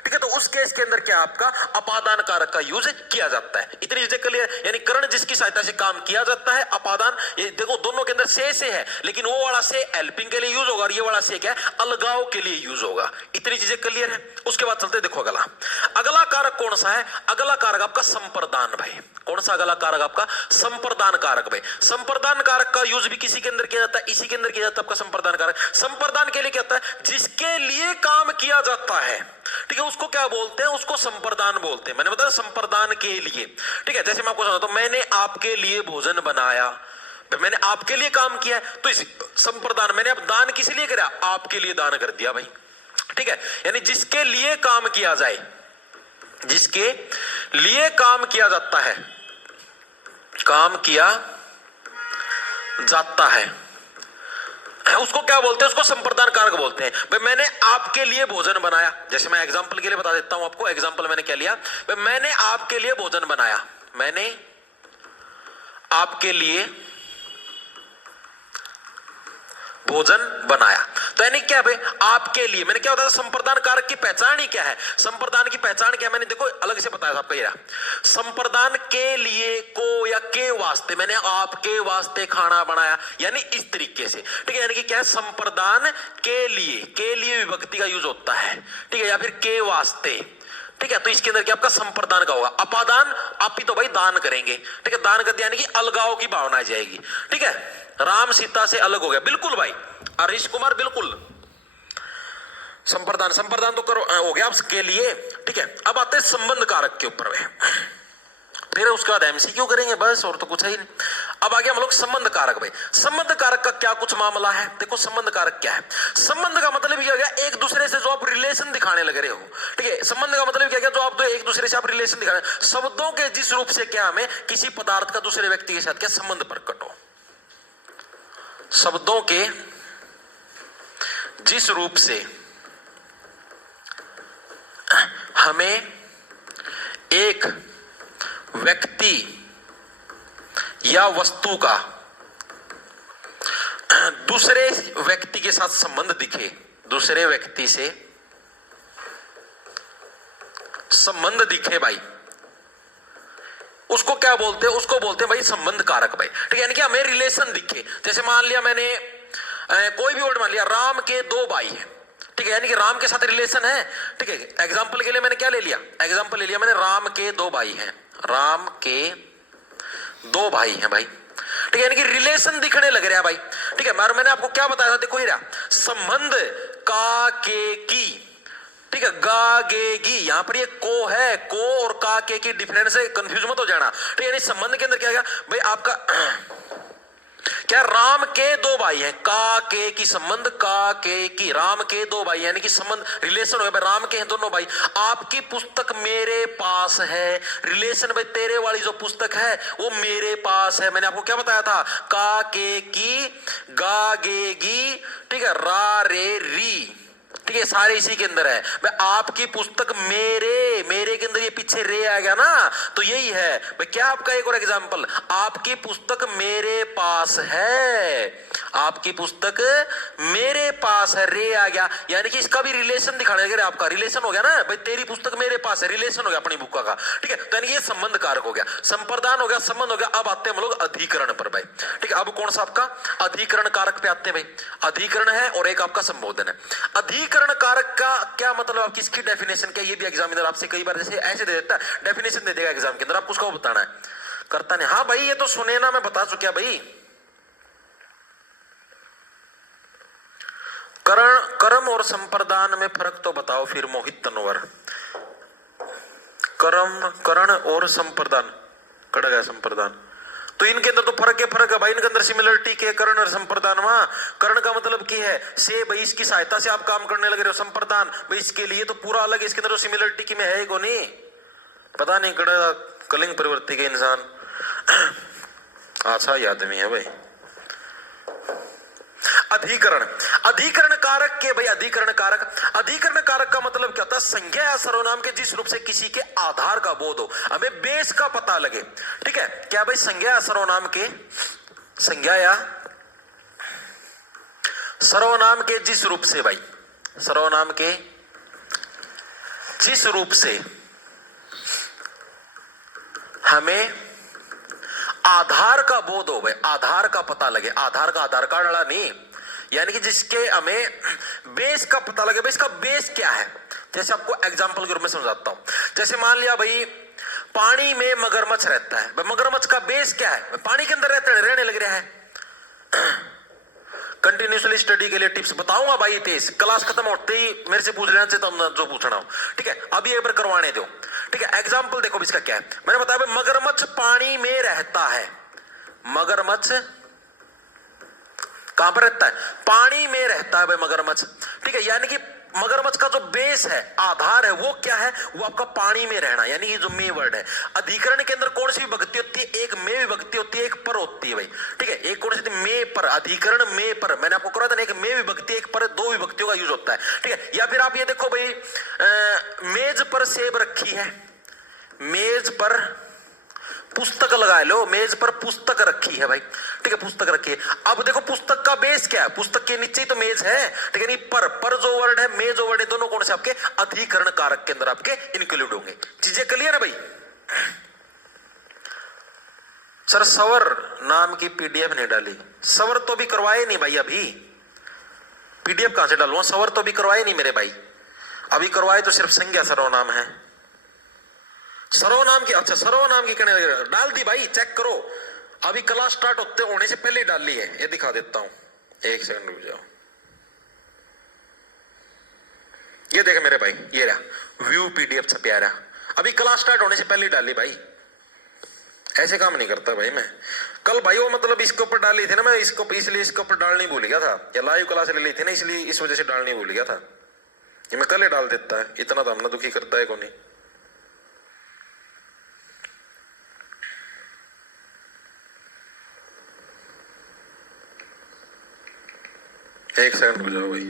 ठीक है, तो उस केस के अंदर क्या आपका? अपादान कारक का यूज किया जाता है। इतनी चीजें क्लियर, यानी करण जिसकी सहायता से काम किया जाता है, अपादान, ये देखो दोनों के अंदर से है, लेकिन वो वाला से हेल्पिंग के लिए यूज होगा और ये वाला से क्या है? अलगाव के लिए यूज होगा। इतनी चीजें क्लियर है। उसके बाद चलते देखो अगला कारक कौन सा है? अगला कारक आपका संप्रदान भाई। कौन सा अगला कारक आपका? संप्रदान कारक भाई। संप्रदान कारक का यूज भी किसी के अंदर किया जाता है, इसी के अंदर किया जाता है आपका संप्रदान कारक। संप्रदान के लिए क्या होता है? जिसके लिए काम किया जाता है, ठीक है, उसको क्या बोलते हैं? उसको संप्रदान बोलते हैं। मैंने बताया संप्रदान के लिए। ठीक है, जैसे मैं आपको समझाता हूं, मैंने आपके लिए भोजन बनाया, मैंने आपके लिए काम किया है, तो इस संप्रदान, मैंने अब दान किस लिए करा? आपके लिए दान कर दिया भाई। ठीक है, यानी जिसके लिए काम किया जाए, जिसके लिए काम किया जाता है, काम किया जाता है उसको क्या बोलते हैं? उसको संप्रदान कारक बोलते हैं। भाई मैंने आपके लिए भोजन बनाया, जैसे मैं एग्जांपल के लिए बता देता हूं आपको। एग्जांपल मैंने क्या लिया? भाई मैंने आपके लिए भोजन बनाया, मैंने आपके लिए भोजन बनाया। तो यानी क्या भाई? आपके लिए मैंने क्या बताया? संप्रदान कारक की पहचान ही क्या है? संप्रदान की पहचान क्या है? मैंने देखो अलग से बताया था आपको। ये संप्रदान के लिए को या के वास्ते, मैंने आपके वास्ते खाना बनाया, यानी इस तरीके से। ठीक है, यानी कि क्या है? संप्रदान के लिए विभक्ति का यूज होता है। ठीक है, या फिर के वास्ते। ठीक है, तो इसके अंदर क्या आपका संप्रदान का होगा? अपादान, आप ही तो भाई दान करेंगे। ठीक है, दान कर दिया यानी कि अलगाव की भावना आ जाएगी। ठीक है, राम सीता से अलग हो गया, बिल्कुल भाई। हरीश कुमार बिल्कुल। संप्रदान तो करो हो गया आपके लिए। ठीक है, अब आते हैं संबंध कारक के ऊपर में, फिर उसके बाद एमसीक्यू करेंगे बस, और तो कुछ है ही नहीं। अब आ गया हम लोग संबंध कारक। भाई संबंध कारक का क्या कुछ मामला है? देखो संबंध कारक क्या है? संबंध का मतलब क्या हो गया? एक दूसरे से जो आप रिलेशन दिखाने लग रहे हो। ठीक है, संबंध का मतलब क्या गया? जो आप दो एक दूसरे से आप रिलेशन दिखाने, शब्दों के जिस रूप से क्या हमें किसी पदार्थ का दूसरे व्यक्ति के साथ क्या संबंध प्रकट हो, शब्दों के जिस रूप से हमें एक व्यक्ति या वस्तु का दूसरे व्यक्ति के साथ संबंध दिखे, दूसरे व्यक्ति से संबंध दिखे भाई, उसको क्या बोलते हैं? उसको बोलते हैं भाई संबंध कारक। भाई ठीक है, यानी कि हमें रिलेशन दिखे। जैसे मान लिया मैंने कोई भी वर्ड मान लिया, राम के दो भाई हैं। ठीक है, यानी कि राम के साथ रिलेशन है। ठीक है, एग्जांपल के लिए मैंने क्या ले लिया? एग्जांपल ले लिया मैंने, राम के दो भाई हैं, राम के दो भाई हैं भाई। ठीक है, यानी कि रिलेशन दिखने लग रहा है भाई। ठीक है, मैंने आपको क्या बताया था? देखो ये रहा संबंध का के की। ठीक है, गा गे गी, यहां पर ये को है, को और का के की डिफरेंस है, कंफ्यूज मत हो जाना। ठीक है, यानी संबंध के अंदर क्या गया भाई? आपका क्या? राम के दो भाई हैं, का के की संबंध, का के की, राम के दो भाई, यानी कि संबंध रिलेशन हो गया भाई। राम के हैं दोनों भाई, आपकी पुस्तक मेरे पास है, रिलेशन भाई। तेरे वाली जो पुस्तक है वो मेरे पास है। मैंने आपको क्या बताया था? का के की, गा गे गी, ठीक है, रा रे री। ठीक है, सारे इसी के अंदर है भाई। आपकी पुस्तक मेरे के अंदर ये पीछे रे आ गया ना, तो यही है भाई। क्या आपका एक और एग्जांपल? आपकी पुस्तक मेरे पास है, आपकी पुस्तक मेरे पास है, रे आ गया, यानी कि इसका भी रिलेशन दिखाने लगे। आपका रिलेशन हो गया ना भाई, तेरी पुस्तक मेरे पास है, रिलेशन हो गया अपनी बुक का। ठीक है, तो यानी ये संबंध कारक हो गया, संप्रदान हो गया, संबंध हो गया। अब आते हैं हम लोग अधिकरण पर भाई। ठीक है, अब कौन सा आपका अधिकरण कारक पे आते हैं भाई? अधिकरण है और एक आपका संबोधन है। अधिकरण कारक का क्या मतलब? आप किसकी डेफिनेशन क्या? ये भी एग्जामिनर आपसे कई बार जैसे ऐसे दे देता है, डेफिनेशन दे देगा एग्जाम के अंदर, आपको उसका बताना है, करता नहीं। हाँ भाई ये तो सुने ना, मैं बता चुका भाई। कर्म और संप्रदान में फर्क तो बताओ फिर मोहित तनवर। करण और संप्रदान, कड़ गया संप्रदान, तो इनके अंदर तो फर्क है भाई। इनके अंदर सिमिलरिटी के कर्ण और संप्रदान। वहां कर्ण का मतलब की है से भाई, इसकी सहायता से आप काम करने लगे हो। संप्रदान भाई इसके लिए तो पूरा अलग, इसके अंदर सिमिलरिटी की में है को नहीं पता नहीं। कड़ा कलिंग परिवर्ती के इंसान अच्छा आदमी है भाई। अधिकरण कारक के भाई, अधिकरण कारक का मतलब क्या होता है? संज्ञा या सर्वनाम के जिस रूप से किसी के आधार का बोध हो, हमें बेस का पता लगे। ठीक है, क्या भाई? संज्ञा या सर्वनाम के, संज्ञा या सर्वनाम के जिस रूप से भाई, सर्वनाम के जिस रूप से हमें आधार का बोध हो भाई, आधार का पता लगे। आधार का आधार कार्ड वाला नहीं, यानी कि जिसके हमें बेस का पता लगे। बेस का बेस क्या है? जैसे आपको एग्जांपल के रूप में समझाता हूं। जैसे मान लिया भाई पानी में मगरमच्छ रहता है भाई, मगरमच्छ का बेस क्या है? पानी के अंदर रहने लग रहा है। कंटिन्यूसली स्टडी के लिए टिप्स बताऊंगा भाई, तेज क्लास खत्म होते ही मेरे से पूछ लेना चाहिए जो पूछना हो। ठीक है, अभी एक बार करवाने दो। ठीक है, एग्जांपल देखो इसका क्या है। मैंने बताया भाई मगरमच्छ पानी में रहता है। मगरमच्छ कहां पर रहता है? पानी में रहता है भाई मगरमच्छ। ठीक है, यानी कि मगरमच्छ का जो बेस है, आधार है, वो क्या है? वो आपका पानी में रहना, यानी ये जो मे वर्ड है। अधिकरण के अंदर कौन सी विभक्ति होती है? एक मे विभक्ति होती है, एक पर होती है भाई, ठीक है। एक कौन सी थी? मे पर, अधिकरण मे पर, मैंने आपको कहा था ना, एक मे विभक्ति, एक पर, दो विभक्तियों का यूज होता है, ठीक है। या फिर आप ये देखो भाई, मेज पर सेब रखी है, मेज पर पुस्तक लगा लो, मेज पर पुस्तक रखी है भाई, ठीक है, पुस्तक रखी है। अब देखो पुस्तक का बेस क्या है? पुस्तक के नीचे ही तो मेज है, ठीक है। नहीं, पर जो वर्ड है, मे जो वर्ड है, दोनों कौन से आपके? अधिकरण कारक के अंदर आपके इंक्लूड होंगे। चीजें क्लियर है भाई? सर सवर नाम की पीडीएफ नहीं डाली। सवर तो भी करवाए नहीं भाई, अभी पीडीएफ कहां से डालूंगा? सवर तो भी करवाए नहीं मेरे भाई, अभी करवाए तो सिर्फ संज्ञा सर्वनाम है। सर्वनाम की, अच्छा सर्वनाम की कहने डाल दी भाई, चेक करो, अभी क्लास स्टार्ट होने से पहले ही डाल ली है। ये दिखा देता हूं, एक सेकंड रुक जाओ। ये देखे मेरे भाई, ये रहा व्यू पीडीएफ छपा रहा, अभी क्लास स्टार्ट होने से पहले ही डाली भाई। ऐसे काम नहीं करता भाई मैं। कल भाई वो मतलब इसके ऊपर डाली थी ना मैं, इसको इसलिए इसके ऊपर डालनी भूल गया था, या लाइव क्लास ले ली थी ना, इसलिए इस वजह से डालनी भूल गया था। ये मैं कल ही डाल देता है, इतना तो हमने दुखी करता है कौन? एक सेकंड रुक जाओ भाई।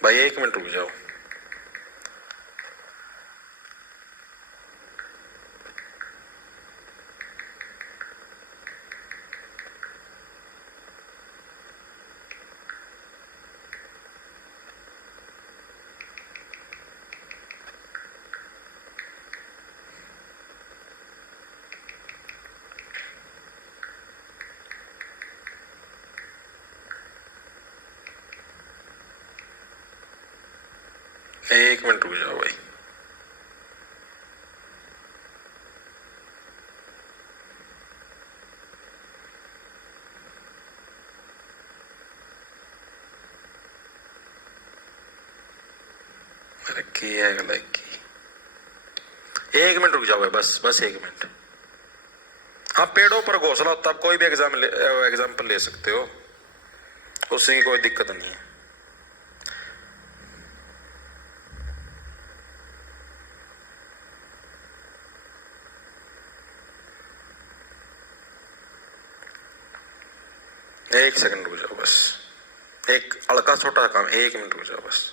भाई 1 मिनट रुक जाओ। एक मिनट रुक जाओ भाई। एक मिनट रुक जाओ भाई, बस 1 मिनट। हाँ, पेड़ों पर घोंसला होता, आप कोई भी एग्जाम्पल ले सकते हो, उसकी कोई दिक्कत नहीं है। एक सेकंड रुक जाओ बस, एक हल्का छोटा काम, 1 मिनट रुक जाओ बस।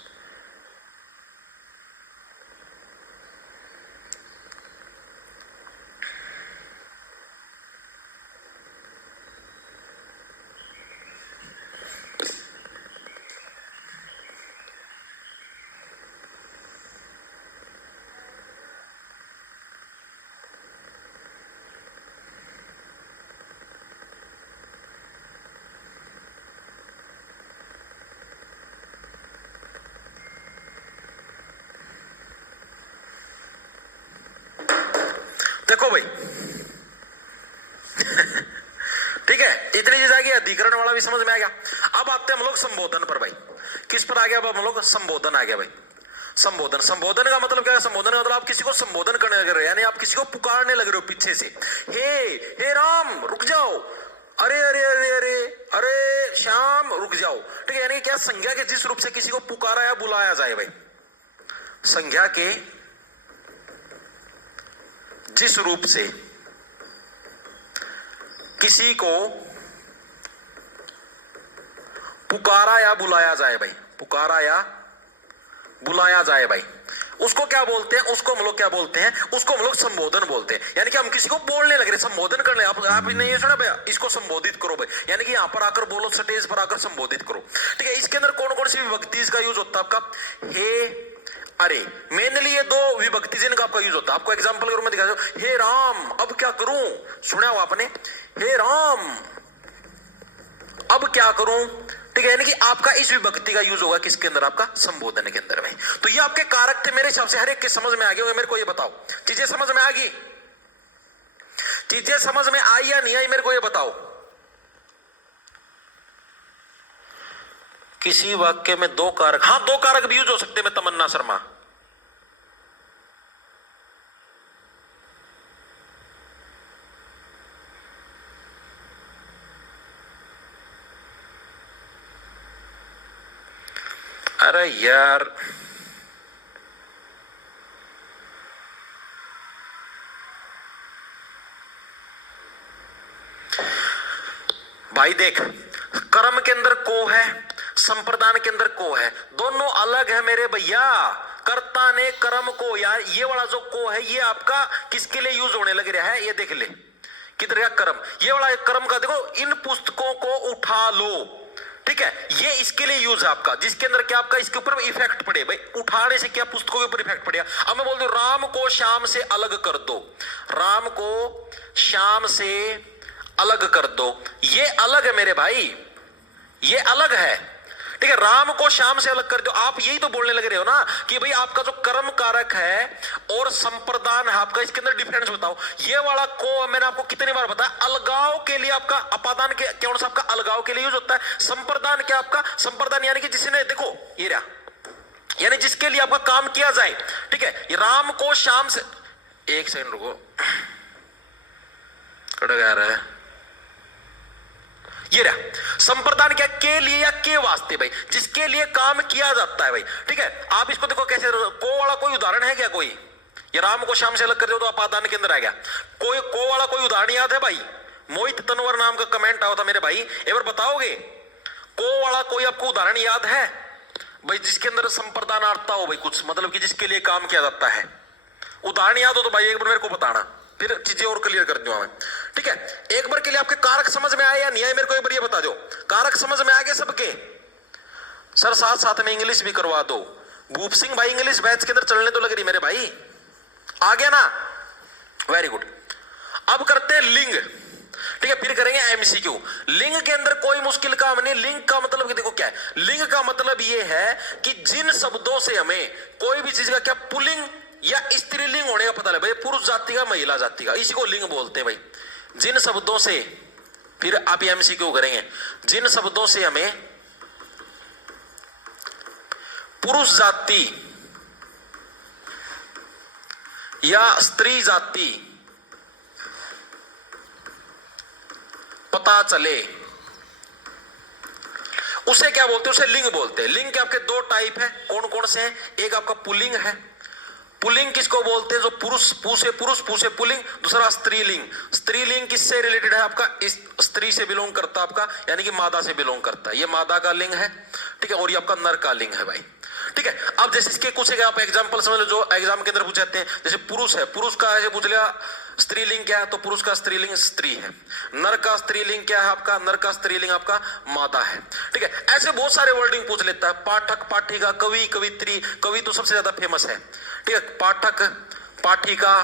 देखो भाई ठीक है, इतनी चीज आ गई, अधिकरण वाला भी समझ में आ गया। अब आते हैं हम लोग संबोधन पर भाई। किस पर आ गया? अब हम लोग संबोधन आ गया भाई। संबोधन, संबोधन का मतलब क्या है? संबोधन का मतलब आप किसी को संबोधन करने लग रहे हो, यानी आप किसी को पुकारने लग रहे हो पीछे से, हे राम रुक जाओ, अरे अरे अरे अरे अरे श्याम रुक जाओ, ठीक है। यानी क्या? संज्ञा के जिस रूप से किसी को पुकारा या बुलाया जाए भाई, संज्ञा के जिस रूप से किसी को पुकारा या बुलाया जाए भाई, पुकारा या बुलाया जाए भाई, उसको क्या बोलते हैं? उसको हम लोग क्या बोलते हैं? उसको हम लोग संबोधन बोलते हैं। यानी कि हम किसी को बोलने लग रहे, संबोधन करने। आप ने ये सुना भैया, इसको संबोधित करो भाई, यानी कि यहां पर आकर बोलो, स्टेज पर आकर संबोधित करो, ठीक है। इसके अंदर कौन कौन सी विभक्ति इसका यूज होता है? आपका हे, अरे, मेनली ये दो विभक्ति जिनका आपका यूज होता है। आपको एग्जांपल के रूप में दिखा दो, हे राम अब क्या करूं, सुना हो आपने? हे राम अब क्या करूं, ठीक है। यानी कि आपका इस विभक्ति का यूज होगा किसके अंदर? आपका संबोधन के अंदर में। तो ये आपके कारक थे, मेरे हिसाब से हर एक के समझ में आ गए होंगे। मेरे को ये बताओ, चीजें समझ में आ गई? चीजें समझ में आई या नहीं आई मेरे को ये बताओ। किसी वाक्य में दो कारक, हाँ दो कारक भी यूज हो सकते हैं। मैं तमन्ना शर्मा, अरे यार भाई देख, कर्म के अंदर को है, संप्रदान के अंदर को है, दोनों अलग है मेरे भैया। कर्ता ने कर्म को, यार ये वाला जो को है ये आपका किसके लिए यूज होने लग रहा है, ये देख ले किधर गया कर्म। ये वाला कर्म का देखो, इन पुस्तकों को उठा लो, ठीक है, ये इसके लिए यूज है आपका, जिसके अंदर क्या आपका इसके ऊपर इफेक्ट पड़े। भाई उठाने से क्या पुस्तकों के ऊपर इफेक्ट पड़ेगा। अब मैं बोल दूं राम को श्याम से अलग कर दो, राम को श्याम से अलग कर दो, ये अलग है मेरे भाई, ये अलग है, ठीक है। राम को श्याम से अलग कर दो, आप यही तो बोलने लग रहे हो ना कि भाई आपका जो कर्म कारक है और संप्रदान है आपका, इसके अंदर डिफरेंस बताओ। ये वाला को मैंने आपको कितनी बार बताया, अलगाव के लिए आपका, अपादान के कौन सा आपका अलगाव के लिए यूज होता है। संप्रदान क्या आपका, संप्रदान यानी कि जिसने देखो ये रहा, यानी जिसके लिए आपका काम किया जाए, ठीक है। राम को श्याम से, एक सेकंड रुको, कट गा रहा है, ये रहा संप्रदान क्या, के लिए या के वास्ते, भाई जिसके लिए काम किया जाता है भाई, ठीक है। आप इसको देखो कैसे, को वाला कोई उदाहरण है क्या कोई, ये राम को श्याम से अलग कर दो तो अपादान के अंदर आ गया। कोई को वाला कोई उदाहरण याद है भाई? मोहित तनवर नाम का कमेंट आया था मेरे भाई, एक बार बताओगे को वाला कोई आपको उदाहरण याद है भाई, जिसके अंदर संप्रदान आता हो भाई, कुछ मतलब कि जिसके लिए काम किया जाता है, उदाहरण याद हो तो भाई एक बार मेरे को बताना, फिर चीजें और क्लियर कर दूंगा मैं, ठीक है। एक बार के लिए आपके कारक समझ में आए या नहीं आए मेरे को एक बार ये बता दो। कारक समझ में आ गए सबके? सर साथ साथ में इंग्लिश भी करवा दो। भूप सिंह भाई इंग्लिश बैच के अंदर चलने तो लग रही मेरे भाई, आ गया ना, वेरी गुड। अब करते हैं लिंग, ठीक है, फिर करेंगे एमसीक्यू। लिंग के अंदर कोई मुश्किल काम नहीं। लिंग का मतलब कि देखो क्या है, लिंग का मतलब ये है कि जिन शब्दों से हमें कोई भी चीज का क्या पुल्लिंग या स्त्रीलिंग होने का पता लगे, भाई पुरुष जाति का महिला जाति का, इसी को लिंग बोलते हैं भाई। जिन शब्दों से, फिर आप एमसीक्यू करेंगे, जिन शब्दों से हमें पुरुष जाति या स्त्री जाति पता चले उसे क्या बोलते हैं, उसे लिंग बोलते हैं। लिंग के आपके दो टाइप है, कौन कौन से हैं? एक आपका पुल्लिंग है, पुल्लिंग किसको बोलते हैं, जो पुरुष पूसे पुरुष पूसे पुल्लिंग। दूसरा स्त्रीलिंग, स्त्रीलिंग किससे रिलेटेड है आपका, इस स्त्री से बिलोंग करता है आपका, यानी कि मादा से बिलोंग करता है, ये मादा का लिंग है, ठीक है। और ये आपका नर का लिंग है भाई, ठीक है। अब जैसे इसके कुछ आप एग्जांपल समझ लो जो एग्जाम के अंदर पूछ जाते हैं, जैसे पुरुष है, पुरुष का ऐसे पूछ लिया स्त्रीलिंग क्या है, तो पुरुष का स्त्रीलिंग स्त्री है। नर का स्त्रीलिंग क्या है आपका, नर का स्त्रीलिंग आपका मादा है, ठीक है। ऐसे बहुत सारे वर्डिंग पूछ लेता है। पाठक, पाठिका, कवि, कवित्री, कवि तो सबसे ज्यादा फेमस है, ठीक है। पाठक, पाठिका,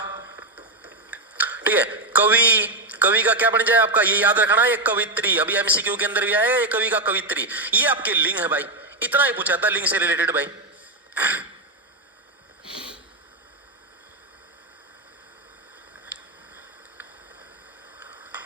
ठीक है। कवि, कवि का क्या बन जाए आपका, ये याद रखना, ये कवित्री, अभी एमसीक्यू के अंदर भी आया ये कवि का कवित्री, ये आपके लिंग है भाई। इतना ही पूछा था लिंग से रिलेटेड भाई।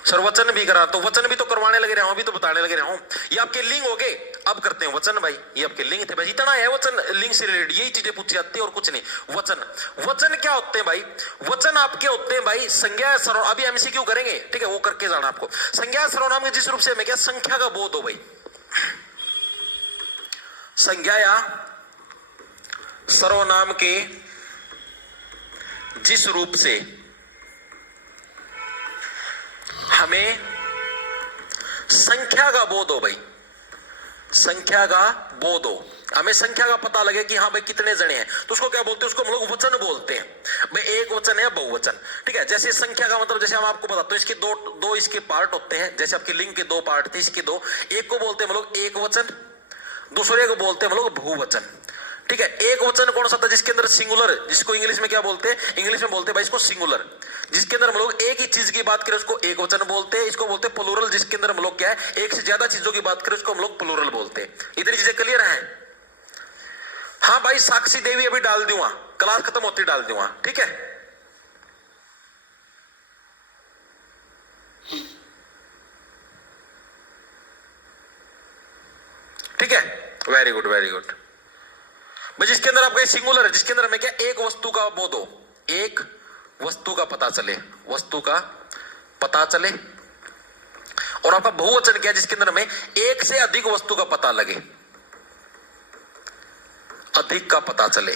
सर वचन भी करा, तो वचन भी तो करवाने लगे रहा हूं, अभी तो बताने लगे रहा हूं। ये आपके लिंग हो गए। अब करते हैं वचन भाई, ये आपके लिंग थे भाई, इतना है वचन लिंग से रिलेटेड, यही चीजें पूछी जाती है और कुछ नहीं। वचन, वचन क्या होते हैं भाई? वचन आपके होते हैं भाई संज्ञा सर्वनाम, अभी एमसीक्यू करेंगे, ठीक है, वो करके जाना आपको। संज्ञा सर्वनाम के जिस रूप से हमें क्या संख्या का बोध हो भाई, संज्ञा या सर्वनाम के जिस रूप से हमें संख्या का बोध हो भाई, संख्या का बोध हो, हमें संख्या का पता लगे कि हाँ भाई कितने जने हैं, तो उसको क्या बोलते हैं, उसको हम लोग वचन बोलते हैं भाई। एक वचन है बहुवचन, ठीक है। जैसे संख्या का मतलब, जैसे हम आपको बताते हैं, इसके दो इसके पार्ट होते हैं, जैसे आपके लिंग के दो पार्ट थे, इसके दो, एक को बोलते हैं हम लोग एक वचन, दूसरे को बोलते हैं हम लोग बहुवचन, ठीक है। एक वचन कौन सा था, जिसके अंदर सिंगुलर, जिसको इंग्लिश में क्या बोलते हैं, इंग्लिश में बोलते हैं भाई इसको सिंगुलर, जिसके अंदर हम लोग एक ही चीज की बात करें उसको एक वचन बोलते हैं। इसको बोलते हैं प्लूरल, जिसके अंदर हम लोग क्या है एक से ज्यादा चीजों की बात करें उसको हम लोग प्लूरल बोलते हैं। इतनी चीजें क्लियर है? हाँ भाई, साक्षी देवी अभी डाल दूंगा, क्लास खत्म होती डाल दूंगा, ठीक है। ठीक है, वेरी गुड वेरी गुड भाई। जिसके अंदर आपका सिंगुलर है, जिसके अंदर हमें क्या एक वस्तु का बोध हो, एक वस्तु का पता चले, वस्तु का पता चले। और आपका बहुवचन क्या है, जिसके अंदर हमें एक से अधिक वस्तु का पता लगे, अधिक का पता चले।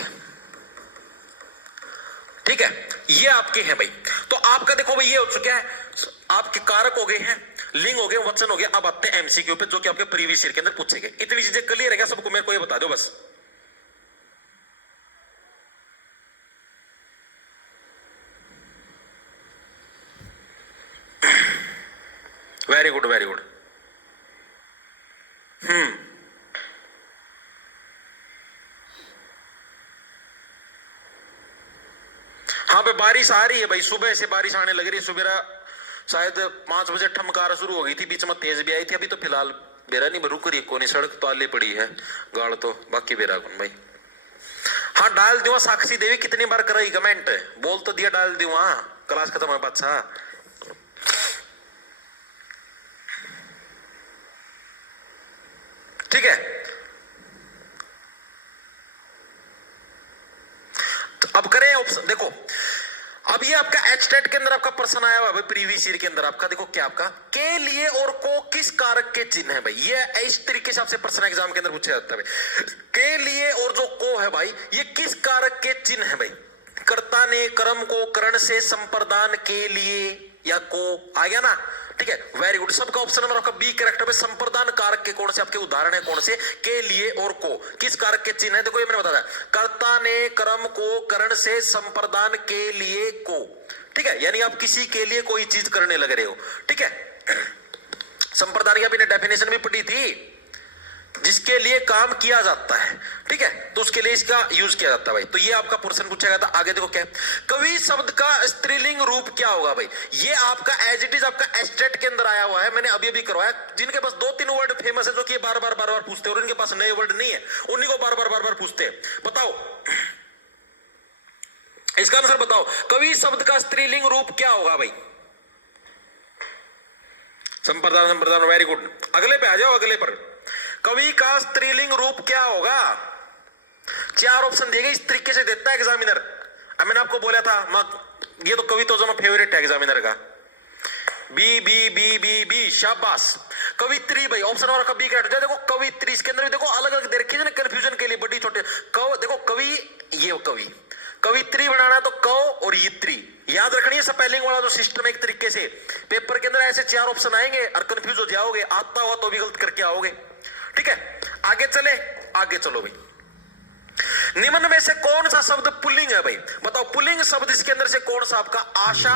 ठीक है, ये आपके हैं भाई। तो आपका देखो भाई, ये हो चुका है, आपके कारक हो गए हैं, लिंग हो गए, वचन हो गया। अब आते हैं एमसीक्यू पे, जो कि आपके प्रीवियस ईयर के अंदर पूछे गए। इतनी चीजें क्लियर है क्या सबको? मेरे को ये बता दो बस। Very good very good. हाँ भाई, बारिश आ रही है भाई, सुबह से बारिश आने लग रही है। सुबह शायद 5 बजे ठमकार शुरू हो गई थी, बीच में तेज भी आई थी। अभी तो फिलहाल बेरा नहीं रुक रही, कोनी सड़क तो आले पड़ी है गाड़ तो, बाकी बेरा कौन भाई। हाँ डाल दियो साक्षी देवी, कितनी बार कर रही कमेंट, बोल तो दिया डाल दियो। हाँ क्लास खत्म है बादशाह। ठीक है, तो अब करें ऑप्शन। देखो अब ये आपका एचटेट के अंदर आपका प्रश्न आया हुआ है प्रीवियस ईयर के अंदर आपका। देखो क्या आपका के लिए और को किस कारक के चिन्ह है भाई, ये इस तरीके से आपसे प्रश्न एग्जाम के अंदर पूछा जाता है भाई। के लिए और जो को है भाई, ये किस कारक के चिन्ह है भाई। कर्ता ने कर्म को करण से संप्रदान के लिए या को आ गया ना। ठीक है, वेरी गुड। सबका ऑप्शन नंबर आपका बी करेक्ट है। संप्रदान कारक के कौन से आपके उदाहरण है, कौन से? के लिए और को किस कारक के चिन्ह है? देखो ये मैंने बताया, कर्ता ने कर्म को करण से संप्रदान के लिए को। ठीक है, यानी आप किसी के लिए कोई चीज करने लग रहे हो। ठीक है, संप्रदान की आपने डेफिनेशन भी पढ़ी थी, जिसके लिए काम किया जाता है। ठीक है, तो उसके लिए इसका यूज किया जाता है भाई। तो ये आपका पोर्शन पूछा गया था। आगे देखो क्या, कवि शब्द का स्त्रीलिंग रूप क्या होगा भाई। ये आपका एज इट इज आपका एस्टेट के अंदर आया हुआ है, मैंने अभी अभी करवाया। जिनके पास 2-3 वर्ड फेमस है, जो कि बार बार पूछते हैं, और इनके पास नए वर्ड नहीं है, उन्हीं को बार बार पूछते हैं। बताओ इसका आंसर बताओ, कवि शब्द का स्त्रीलिंग रूप क्या होगा भाई। संप्रदान, वेरी गुड। अगले पे आ जाओ, अगले पर। कवि का स्त्रीलिंग रूप क्या होगा? 4 ऑप्शन दिए गए, इस तरीके से देता है एग्जामिनर। अब मैंने आपको बोला था, ये तो कवि तो जो फेवरेट है एग्जामिनर का। B B B B B, शाबाश। कवित्री भाई, ऑप्शन नंबर का बी करेक्ट। देखो कवित्री, इसके अंदर भी देखो अलग अलग दे रखी है ना, कंफ्यूजन के लिए बड़ी छोटे। देखो कवि, ये कवि, कवित्री बनाना है तो कव और यित्री याद रखनी है। स्पेलिंग वाला जो सिस्टम एक तरीके से पेपर के अंदर ऐसे 4 ऑप्शन आएंगे और कंफ्यूज हो जाओगे, आता हुआ तो भी गलत करके आओगे। ठीक है, आगे चले, आगे चलो भाई। निम्न में से कौन सा शब्द पुल्लिंग है भाई। बताओ पुल्लिंग शब्द इसके अंदर से कौन सा आपका आशा,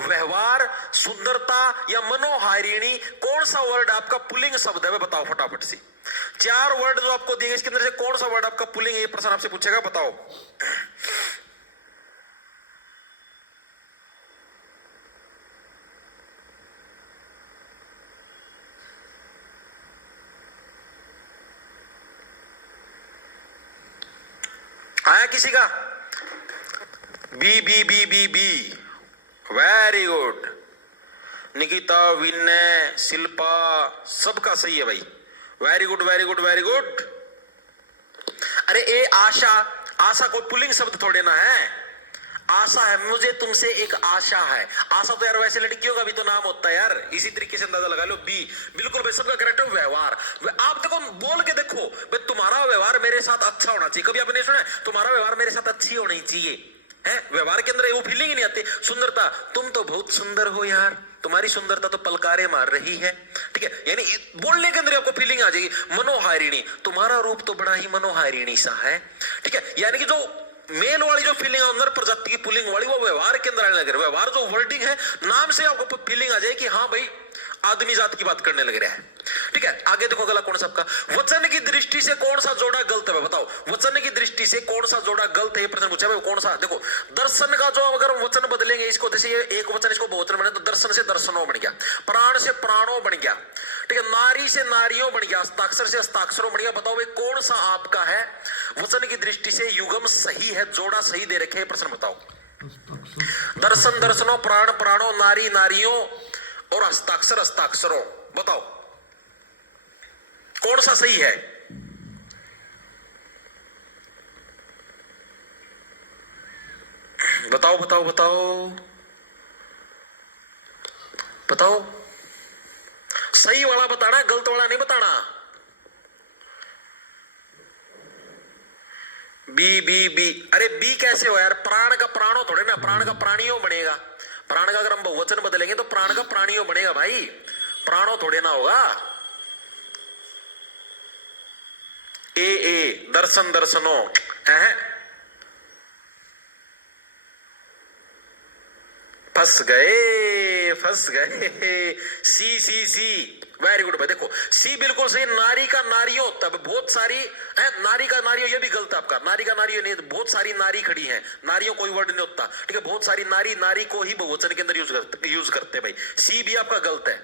व्यवहार, सुंदरता या मनोहारिणी, कौन सा वर्ड आपका पुल्लिंग शब्द है? बताओ फटाफट से। 4 वर्ड जो आपको दिए, इसके अंदर से कौन सा वर्ड आपका पुल्लिंग है? ये प्रश्न आपसे पूछेगा, बताओ। आया किसी का? B B B B B, very good. Nikita, Vinay, Shilpa, सबका सही है भाई। Very good very good very good. अरे ए आशा, आशा कोई पुल्लिंग शब्द थोड़े ना है। आशा है, मुझे तुमसे एक आशा है। आशा तो यार वैसे लड़कियों का भी तो नाम होता है यार, इसी तरीके से अंदाजा लगा लो। बी बिल्कुल भाई, सबका करेक्ट है। व्यवहार, आप देखो बोल के देखो भाई, तुम्हारा व्यवहार मेरे साथ अच्छा होना चाहिए। कभी आपने सुना तुम्हारा व्यवहार मेरे साथ अच्छी होनी चाहिए है? व्यवहार के अंदर वो फीलिंग ही नहीं आती। सुंदरता, तुम तो बहुत सुंदर हो यार, तुम्हारी सुंदरता तो पलकारे मार रही है। ठीक है, यानी बोलने के अंदर आपको फीलिंग आ जाएगी। मनोहारिणी, तुम्हारा रूप तो बड़ा ही मनोहारिणी सा है। ठीक है, यानी कि जो मेल वाली जो फीलिंग है अंदर प्रजाति की पुल्लिंग वाली, वो व्यवहार के अंदर आने लगे। व्यवहार जो वर्डिंग है, नाम से आपको फीलिंग आ जाए कि हाँ भाई आदमी जात की बात करने लग रहा है। ठीक है, आगे देखो अगला कौन सा आपका, वचन की दृष्टि से कौन सा जोड़ा गलत है? बताओ वचन की दृष्टि से कौन सा जोड़ा गलत है, ये प्रश्न पूछा है। कौन सा? देखो दर्शन का जो अगर वचन बदलेंगे इसको, जैसे ये एक वचन इसको बहुवचन बने तो दर्शन से दर्शनों बन गया, प्राण से प्राणों बन गया। ठीक है, नारी से नारियों बन गया, हस्ताक्षर से हस्ताक्षरों बन गया। बताओ भाई कौन सा आपका है वचन की दृष्टि से युगम सही है, जोड़ा सही दे रखे हैं? प्रश्न बताओ। दर्शन दर्शनों, प्राण प्राणों, नारी नारियों और हस्ताक्षर हस्ताक्षरों, बताओ कौन सा सही है? बताओ बताओ बताओ बताओ, सही वाला बताना, गलत वाला नहीं बताना। बी बी बी, अरे बी कैसे हो यार? प्राण का प्राणो थोड़े ना, प्राण का प्राणियों बनेगा। प्राण का अगर हम बहुवचन बदलेंगे तो प्राण का प्राणियों बनेगा भाई, प्राणो थोड़े ना होगा। ए दर्शन दर्शनो, फंस गए फंस गए। सी सी सी, वेरी गुड भाई। देखो सी बिल्कुल सही, नारी का नारियों होता है, बहुत सारी है, नारी का नारियों, ये भी गलत है आपका। नारी का नारियों नहीं, बहुत सारी नारी खड़ी है, नारियों कोई वर्ड नहीं होता, ठीक है। बहुत सारी नारी, नारी को ही बहुवचन के अंदर यूज करते हैं भाई। सी भी आपका गलत है,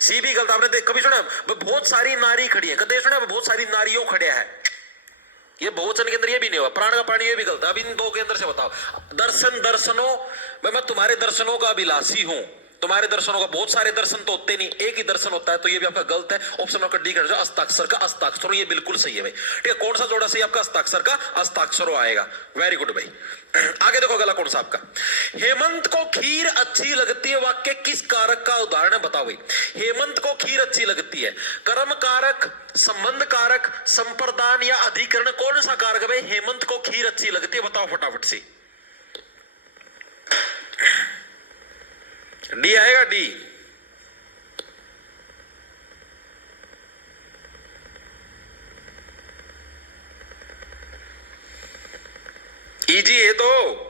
सी भी गलत। आपने कभी सुना बहुत सारी नारी खड़ी है? कभी सुना बहुत सारी नारियों खड़े है? ये बहुवचन के अंदर ये भी नहीं हुआ। प्राण का प्राणी ये भी गलत है। अब इन दो के अंदर से बताओ। दर्शन दर्शनों, मैं तुम्हारे दर्शनों का अभिलाषी हूं। तुम्हारे दर्शनों का बहुत सारे दर्शन तो होते नहीं, एक ही दर्शन होता है, तो ये भी आपका गलत है। ऑप्शन आपका डी कर दो, हस्ताक्षर का हस्ताक्षर, ये बिल्कुल सही है भाई। ठीक है, कौन सा जोड़ा सही आपका? हस्ताक्षर का हस्ताक्षर आएगा। वेरी गुड भाई। आगे देखो अगला कौन सा आपका। हेमंत को खीर अच्छी लगती है, वाक्य किस कारक का उदाहरण है? बताओ भाई। हेमंत को खीर अच्छी लगती है, कर्म कारक, संबंध कारक, संप्रदान या अधिकरण, कौन सा कारक है भाई? हेमंत को खीर अच्छी लगती है, बताओ फटाफट से। डी आएगा, डी। इजी है तो।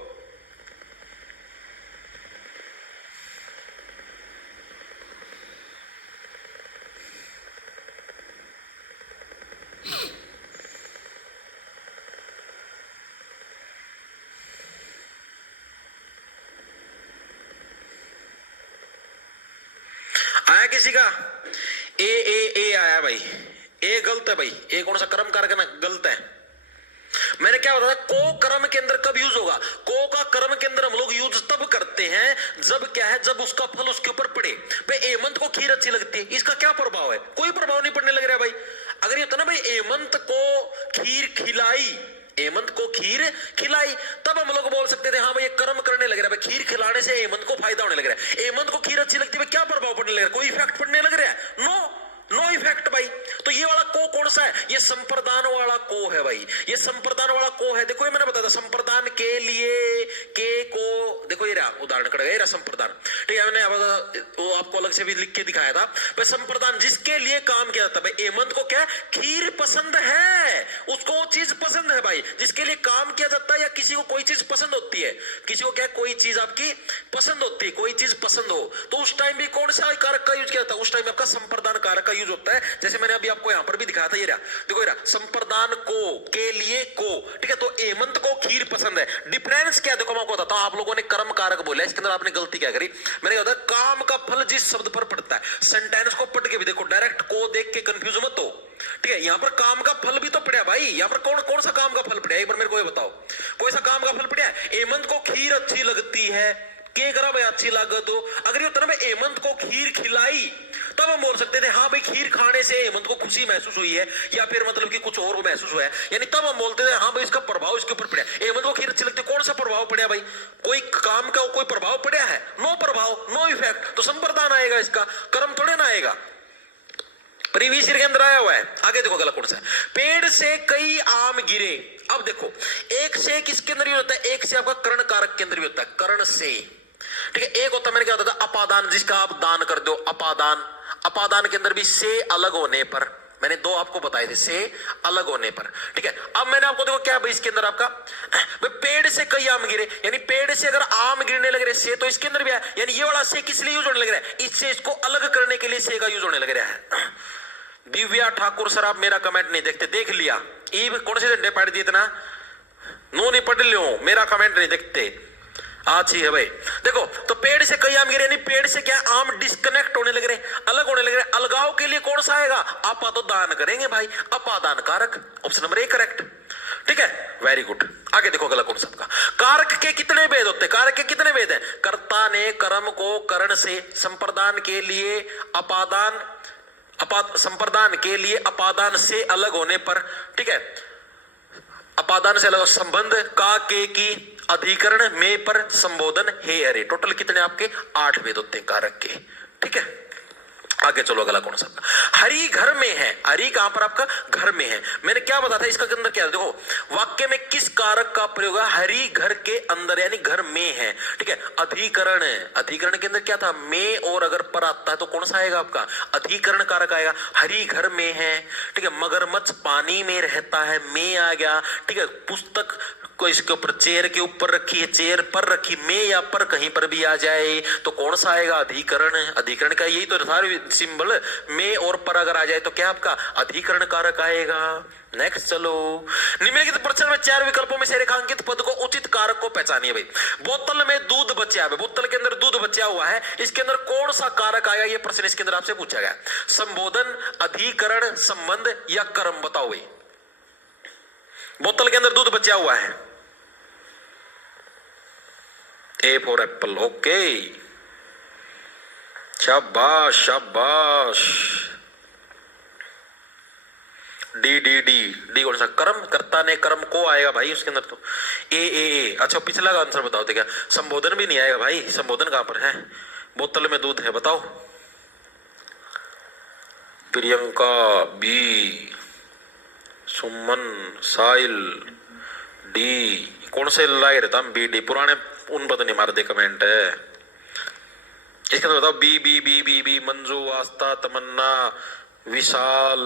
आया किसी का? ए आया भाई, ए गलत है भाई। ए कौन सा कर्म कारक है ना, गलत है। मैंने क्या बताया, को कर्म के अंदर कब यूज होगा? को का कर्म के अंदर हम लोग यूज तब करते हैं जब क्या है, जब उसका फल उसके ऊपर पड़े। भाई हेमंत को खीर अच्छी लगती है, इसका क्या प्रभाव है? कोई प्रभाव नहीं पड़ने लग रहा है भाई। अगर ये होता ना भाई हेमंत को खीर खिलाई, हेमंत को खीर खिलाई, तब हम लोग बोल सकते थे हाँ भाई ये कर्म करने लग रहा है, खीर खिलाने से हेमंत को फायदा होने लग रहा है। हेमंत को खीर अच्छी लगती है, क्या प्रभाव पड़ने लग रहा है? कोई इफेक्ट पड़ने लग रहा है? नो इफेक्ट भाई। तो ये वाला को कौन सा है? ये संप्रदान वाला को है भाई, ये संप्रदान वाला को है। देखो ये मैंने बताया था, संप्रदान के लिए के को, देखो ये रहा उदाहरण कर गया, संप्रदान। ठीक है, मैंने वो आपको अलग से भी लिख के दिखाया था भाई। संप्रदान जिसके लिए काम किया जाता है भाई। हेमंत को क्या खीर पसंद है, उसको वो चीज पसंद है भाई, जिसके लिए काम किया जाता है। या किसी को कोई चीज पसंद होती है, किसी को क्या कोई चीज आपकी पसंद होती है, कोई चीज पसंद हो, तो उस टाइम भी कौन सा कारक का यूज किया जाता है? उस टाइम आपका संप्रदान कारक का यूज होता है। जैसे मैंने अभी आपको यहां पर भी दिखाया था, ये रहा देखो, ये रहा संप्रदान को के लिए को। ठीक है, तो हेमंत को खीर पसंद है। डिफरेंस क्या देखो मैं आपको बताता हूं। आप लोगों ने कर्म कारक बोला, इसके अंदर आपने गलती क्या करी? मैंने कहा था काम का फल जिस शब्द पर पड़ता है, सेंटेंस को पढ़ के भी देखो, डायरेक्ट को देख के कंफ्यूज मत हो। ठीक है, यहां पर काम का फल भी तो पड़ा भाई। यहां पर कौन कौन सा काम का फल पड़ा है? एक बार मेरे को ये बताओ, कोई सा काम का फल पड़ा है? हेमंत को खीर अच्छी लगती है, के करा भाई अच्छी लागत हो। अगर ये होता ना भाई हेमंत को खीर खिलाई, तब हम बोल सकते थे हाँ भाई खीर खाने से हेमंत को खुशी महसूस हुई है, या फिर मतलब कि कुछ और महसूस हुआ है, यानी तब हम बोलते थे हाँ भाई इसका प्रभाव इसके ऊपर पड़ा। हेमंत को खीर अच्छी लगती है, कौन सा प्रभाव पड़ा भाई? कोई काम का कोई प्रभाव पड़ा है? नो प्रभाव, नो इफेक्ट, तो संप्रदान आएगा, इसका कर्म थोड़े ना आएगा। प्रीवियस ईयर के अंदर आया हुआ है। आगे देखो अगला कौन सा? पेड़ से कई आम गिरे। अब देखो एक से किसके अंदर होता है? एक से आपका कर्ण कारक के अंदर भी होता है, कर्ण से। ठीक है, एक होता है, मैंने क्या होता था, अपादान, जिसका आप दान कर दो, अपादान। अपादान के अंदर भी से अलग होने पर, मैंने दो आपको बताए थे, से अलग होने पर। ठीक है, अब मैंने आपको देखो क्या भाई, इसके अंदर आपका पेड़ से कई आम गिरे, यानी पेड़ से अगर आम गिरने लग रहे से, तो इसके अंदर भी है, यानी ये वाला से किस लिए यूज होने लग रहा है? इससे इसको अलग करने के लिए से का यूज होने लग रहा है। दिव्या ठाकुर सर, आप मेरा कमेंट नहीं देखते, देख लिया। ईब कौन से झंडे पढ़ दिए इतना? नो नहीं पढ़ लियो, मेरा कमेंट नहीं देखते। आज ही है भाई। देखो तो पेड़ से कई आम गिरे, यानी पेड़ से क्या आम डिस्कनेक्ट होने लग रहे, अलग होने लग रहे। अलगाव के लिए कौन सा आएगा? आपा तो दान करेंगे भाई, अपादान कारक, ऑप्शन नंबर 1 करेक्ट। ठीक है, वेरी गुड। आगे देखो अगला कौन सा आपका। कारक के कितने भेद होते हैं? कारक के कितने भेद हैं? कर्ता ने कर्म को करण से, संप्रदान के लिए अपादान, संप्रदान के लिए अपादान से अलग होने पर। ठीक है, अपादान से अलग, संबंध का के की, अधिकरण में पर संबोधन हे अरे। टोटल कितने आपके 8 भेद होते हैं कारक के। ठीक है, आगे चलो अगला कौन सा? हरि घर में है। हरि कहां पर? आपका घर में है। मैंने क्या बताया था इसका के अंदर क्या है? देखो वाक्य में किस कारक का प्रयोग है? हरि घर के अंदर यानी घर में है। ठीक है, अधिकरण है। अधिकरण के अंदर क्या था? में और अगर पर आता है तो कौन सा आएगा आपका? अधिकरण कारक आएगा। हरि घर में है। ठीक है, मगरमच्छ पानी में रहता है, में आ गया। ठीक है, पुस्तक को इसके ऊपर चेयर के ऊपर रखी है, चेयर पर रखी, में या पर कहीं पर भी आ जाए तो कौन सा आएगा? अधिकरण। अधिकरण का यही तो सारे सिंबल, में और पर अगर आ जाए तो क्या आपका? अधिकरण कारक आएगा। नेक्स्ट चलो, निम्नलिखित प्रश्न में 4 विकल्पों में से रेखांकित पद को उचित कारक को पहचानिए। भाई बोतल में दूध बचा है, बोतल के अंदर दूध बचा हुआ है, इसके अंदर कौन सा कारक आएगा? ये प्रश्न इसके अंदर आपसे पूछा गया। संबोधन, अधिकरण, संबंध या कर्म? बताओ भाई। बोतल के अंदर दूध बचा हुआ है, ए फॉर एप्पल। ओके, शाबाश शाबाश। डी डी डी डी कौन सा? कर्म। कर्ता ने कर्म को आएगा भाई उसके अंदर तो। ए। अच्छा पिछला का आंसर बताओ। क्या संबोधन भी नहीं आएगा भाई? संबोधन कहां पर है? बोतल में दूध है, बताओ। Priyanka B, Suman Sahil D. कौन से लाए रहता? B D. पुराने उन पता नहीं मार दे कमेंट है इसके अंदर बताओ। B B B B B. Manju, Aastha, Tamanna, Vishal.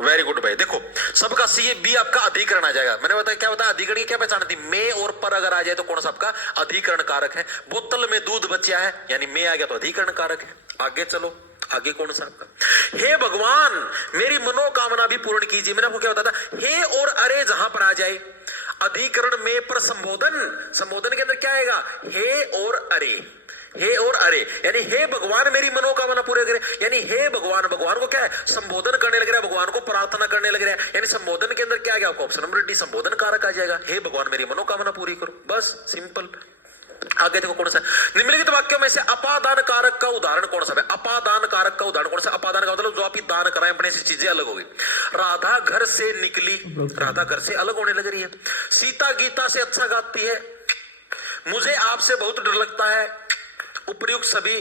Very good भाई। देखो सबका सी, ये बी आपका अधिकरण आ जाएगा। मैंने बताया क्या बताया? अधिकरण की क्या पहचान थी? में और पर अगर आ जाए तो कौन सा आपका? अधिकरण कारक है। बोतल में दूध बचा है यानी में आ गया तो अधिकरण कारक है। आगे चलो, आगे कौन सा आपका? हे भगवान मेरी मनोकामना भी पूर्ण कीजिए। मैंने आपको क्या बताया था? हे और अरे जहां पर आ जाए, अधिकरण में पर संबोधन, संबोधन के अंदर क्या आएगा? हे और अरे। हे और अरे यानी हे भगवान मेरी मनोकामना पूरे करे, यानी हे भगवान। भगवान को क्या है? संबोधन करने लग रहा है, भगवान को प्रार्थना करने लग रहा है, यानी संबोधन के अंदर क्या आ गया आपको? ऑप्शन नंबर डी, संबोधन कारक आ जाएगा। हे भगवान मेरी मनोकामना पूरी करो, बस सिंपल। आगे देखो कौन सा? निम्नलिखित वाक्यों में से अपादान कारक का उदाहरण कौन सा है? अपादान कारक का उदाहरण कौन सा? अपादान का मतलब जो आप दान कराएं अपने से चीजें अलग हो गई। राधा घर से निकली, राधा घर से अलग होने लग रही है। सीता गीता से अच्छा गाती है, मुझे आपसे बहुत डर लगता है। उपर्युक्त सभी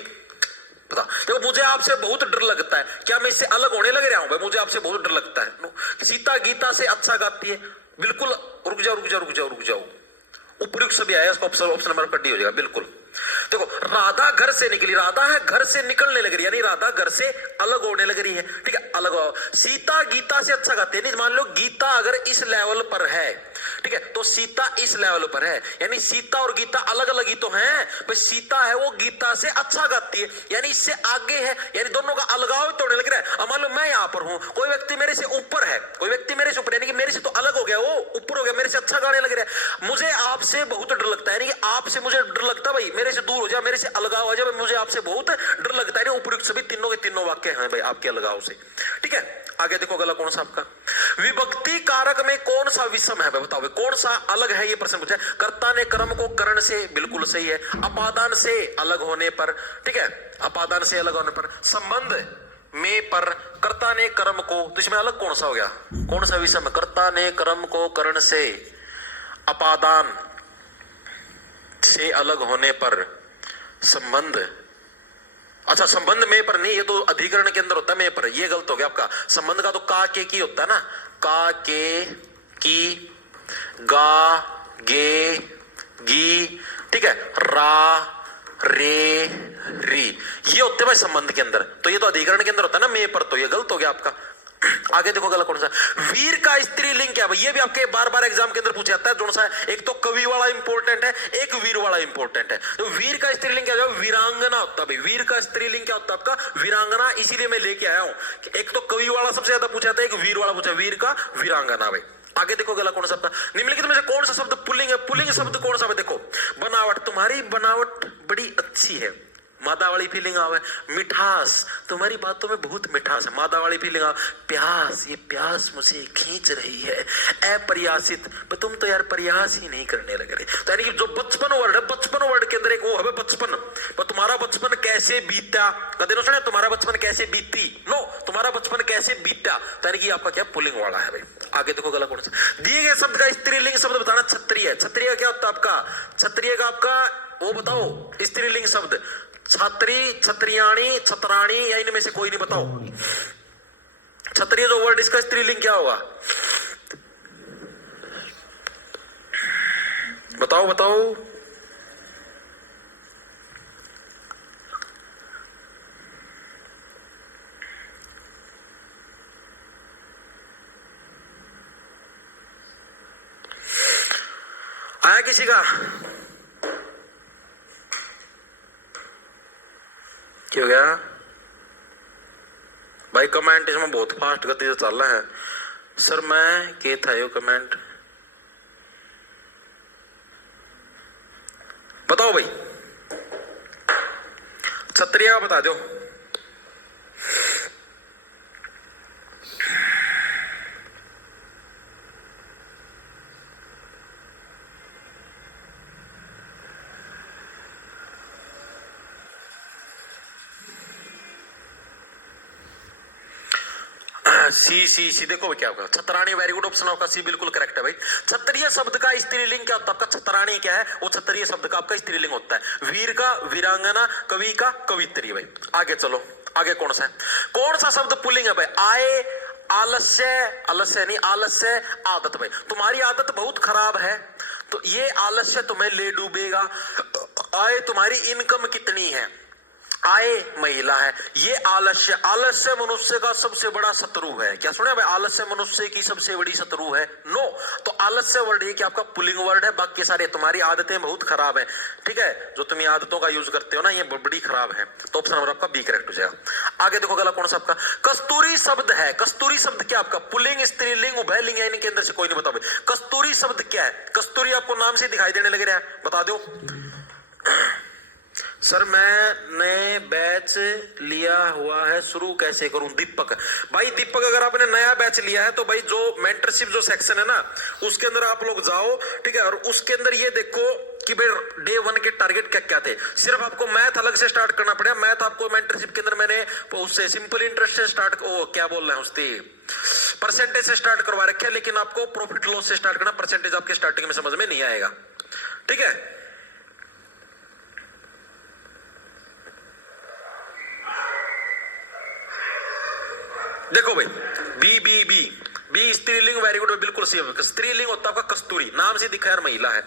पता। देखो मुझे आपसे बहुत डर लगता है, क्या मैं इससे अलग होने लग रहा हूं? भाई मुझे आपसे बहुत डर लगता है। सीता गीता से अच्छा गाती है, बिल्कुल। रुक जाओ रुक जाओ रुक जाओ रुक जाओ। उपयुक्त सभी आया, ऑप्शन नंबर पर डी हो जाएगा बिल्कुल। देखो राधा घर से निकली, राधा है घर से निकलने लग रही, यानी राधा घर से अलग होने लग रही है। ठीक है, अलग हो। सीता गीता से अच्छा गाती है, नहीं मान लो गीता अगर इस लेवल पर है, ठीक है, तो सीता इस लेवल पर है, यानी सीता और गीता अलग अलग ही तो हैं। भाई सीता है वो गीता से अच्छा गाती है, यानी इससे आगे है, यानी दोनों का अलगाव तोड़ने लग रहा है। अब मान लो मैं यहां पर हूं, कोई व्यक्ति मेरे से ऊपर है, कोई व्यक्ति मेरे से ऊपर, यानी कि मेरे से तो अलग हो गया, वो ऊपर हो गया, मेरे से अच्छा गाने लग रहा है। मुझे आपसे बहुत डर लगता है, यानी कि आपसे मुझे डर लगता है, भाई मेरे से दूर हो जाए, मेरे से अलगाव हो जाए, मुझे आपसे बहुत डर लगता है। उपयुक्त सभी तीनों के तीनों वाक्य हैं भाई आपके अलगाव से। ठीक है, आगे देखो अगला कौन सा आपका? विभक्ति कारक में कौन सा विषम है? बताओ कौन सा अलग है? ये प्रश्न पूछा है। कर्ता ने कर्म को करण से, बिल्कुल सही है। अपादान से अलग होने पर, ठीक है, अपादान से अलग होने पर। संबंध में पर कर्ता ने कर्म को, तो इसमें अलग कौन सा हो गया? कौन सा विषम? कर्ता ने कर्म को करण से, अपादान से अलग होने पर, संबंध। अच्छा संबंध में पर नहीं, ये तो अधिकरण के अंदर होता है में पर, ये गलत हो गया आपका। संबंध का तो का के की होता है ना, का के की, गा गे गी, ठीक है, रा रे री, ये होते हैं भाई संबंध के अंदर। तो ये तो अधिकरण के अंदर होता है ना में पर, तो ये गलत हो गया आपका। आगे देखो गलत कौन सा? वीर का स्त्रीलिंग क्या है? ये भी आपके बार बार एग्जाम के अंदर पूछा जाता है। दोनों सा है, एक तो कवि वाला इंपॉर्टेंट है, एक वीर वाला इंपॉर्टेंट है। तो वीर का स्त्रीलिंग क्या है? वीरांगना होता है भाई। वीर का स्त्रीलिंग क्या होता है आपका? वीरांगना। इसीलिए मैं लेके आया हूं, एक तो कवि वाला सबसे ज्यादा पूछा था, एक वीर वाला पूछा, वीर का वीरांगना भाई। आगे देखो गला कौन सा था? निम्नलिखित में से कौन सा शब्द पुल्लिंग है? पुल्लिंग शब्द कौन सा है? देखो बनावट, तुम्हारी बनावट बड़ी अच्छी है, मादा वाली फीलिंग आवे, मिठास, तुम्हारी बातों में बहुत मिठास है, मादा वाली फीलिंग आवे, प्यास, ये प्यास मुझे खींच रही है, अप्रयासित, पर तुम तो यार प्रयास ही नहीं करने लग रहे। तो यानी कि जो बचपन वर्ड है, बचपन वर्ड के अंदर एक वो है बचपन, पर तुम्हारा बचपन कैसे बीता, कदे ना सुने तुम्हारा बचपन कैसे बीती, नो, तुम्हारा बचपन कैसे बीता, तो यानी कि आपका क्या पुल्लिंग वाला है भाई। आगे देखो गला कौन सा दिए गए शब्द का स्त्रीलिंग शब्द बताना, क्षत्रिय। क्षत्रिय क्या होता है आपका, क्षत्रिय का आपका वो बताओ स्त्रीलिंग शब्द, छत्री, छत्रियाणी, छतराणी, या इनमें से कोई नहीं, बताओ क्षत्रिय जो वर्ड इसका स्त्रीलिंग क्या होगा, बताओ बताओ। आया किसी का, क्या हो गया भाई, कमेंट इसमें बहुत फास्ट गति से चल रहा है सर, मैं क्या था यो कमेंट, बताओ भाई, क्षत्रिय का बता दो। सी सी सी देखो क्या होगा, छतरानी, वेरी गुड ऑप्शन आपका सी बिल्कुल करेक्ट है भाई। क्षत्रिय शब्द का स्त्रीलिंग क्या होता है आपका, छतरानी क्या है, वो क्षत्रिय शब्द का आपका स्त्रीलिंग होता है। वीर का वीरांगना, कवि का कवित्री भाई। आगे चलो, आगे कौन सा है, कौन सा शब्द पुल्लिंग है भाई, आए, आलस्य, आलस्य नहीं, आलस्य, आदत भाई। तुम्हारी आदत बहुत खराब है तो ये आलस्य तुम्हें ले डूबेगा। आए, तुम्हारी इनकम कितनी है, आय महिला है, ये आलस्य, आलस्य मनुष्य का सबसे बड़ा शत्रु है। क्या सुने भाई, आलस्य मनुष्य की सबसे बड़ी शत्रु है, नो। तो आलस्य वर्ड ये कि आपका पुल्लिंग वर्ड है, बाकी सारे तुम्हारी आदतें बहुत खराब है, ठीक है, जो तुम ये आदतों का यूज करते हो ना, ये बड़ी खराब है। तो ऑप्शन नंबर आपका बी करेक्ट हो जाएगा। आगे देखो गला कौन सा आपका, कस्तूरी शब्द है। कस्तूरी शब्द क्या आपका, पुल्लिंग, स्त्रीलिंग, उभयलिंग, या इनके अंदर से कोई नहीं बता भाई। कस्तूरी शब्द क्या है, कस्तूरी आपको नाम से दिखाई देने लग रहा है, बता दो। सर मैंने बैच लिया हुआ है, शुरू कैसे करूं, दीपक भाई। दीपक अगर आपने नया बैच लिया है तो भाई जो मेंटरशिप जो सेक्शन है ना, उसके अंदर आप लोग जाओ, ठीक है, और उसके अंदर ये देखो कि भाई डे 1 के टारगेट क्या क्या थे। सिर्फ आपको मैथ अलग से स्टार्ट करना पड़ेगा। मैथ आपको मेंटरशिप के अंदर मैंने उससे सिंपल इंटरेस्ट से स्टार्ट, ओ क्या बोल रहे हैं, उसकी परसेंटेज से स्टार्ट करवा रखे है, लेकिन आपको प्रॉफिट लॉस से स्टार्ट करना, परसेंटेज आपके स्टार्टिंग में समझ में नहीं आएगा, ठीक है। देखो भाई, बी बी बी बी स्त्रीलिंग, वेरी गुड, बिल्कुल सही है। स्त्रीलिंग होता है आपका कस्तूरी, नाम से दिखा यार महिला है,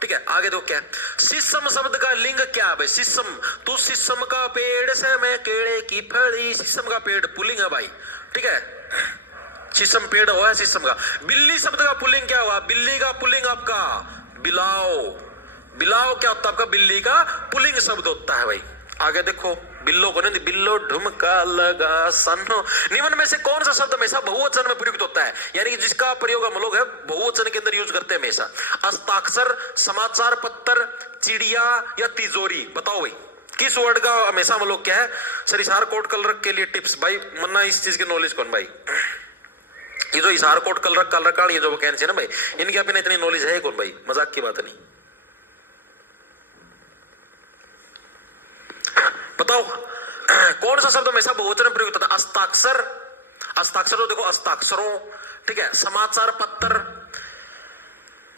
ठीक है। आगे देखो क्या है, शीशम शब्द का लिंग क्या है भाई, शीशम, तू शीशम का पेड़ से मैं केड़े की फली, शीशम का पेड़ पुल्लिंग है भाई, ठीक है, शीशम पेड़ हुआ है शीशम का। बिल्ली शब्द का पुल्लिंग क्या हुआ, बिल्ली का पुल्लिंग आपका बिलाओ, बिलाओ क्या होता है आपका, बिल्ली का पुल्लिंग शब्द होता है भाई। आगे देखो, बिल्लो को नहीं, बिल्लो ढुमका लगा सन्नो, निम्न में से कौन सा शब्द हमेशा बहुवचन में प्रयुक्त होता है, यानी कि जिसका प्रयोग हम लोग है बहुवचन के अंदर यूज करते हैं हमेशा। हस्ताक्षर, समाचार पत्र, चिड़िया या तिजोरी, बताओ भाई किस वर्ड का हमेशा हम लोग क्या है। सर इशार कोड कलर के लिए टिप्स भाई, मन्ना इस चीज की नॉलेज कौन भाई, ये जो इशार कोड कलर का ये जो वैकेंसी है ना भाई, इनकी अपने इतनी नॉलेज है कौन भाई, मजाक की बात नहीं, बताओ कौन सा शब्द हमेशा बहुवचन में प्रयुक्त होता है। हस्ताक्षर, हस्ताक्षर देखो, हस्ताक्षरों, ठीक है, समाचार पत्र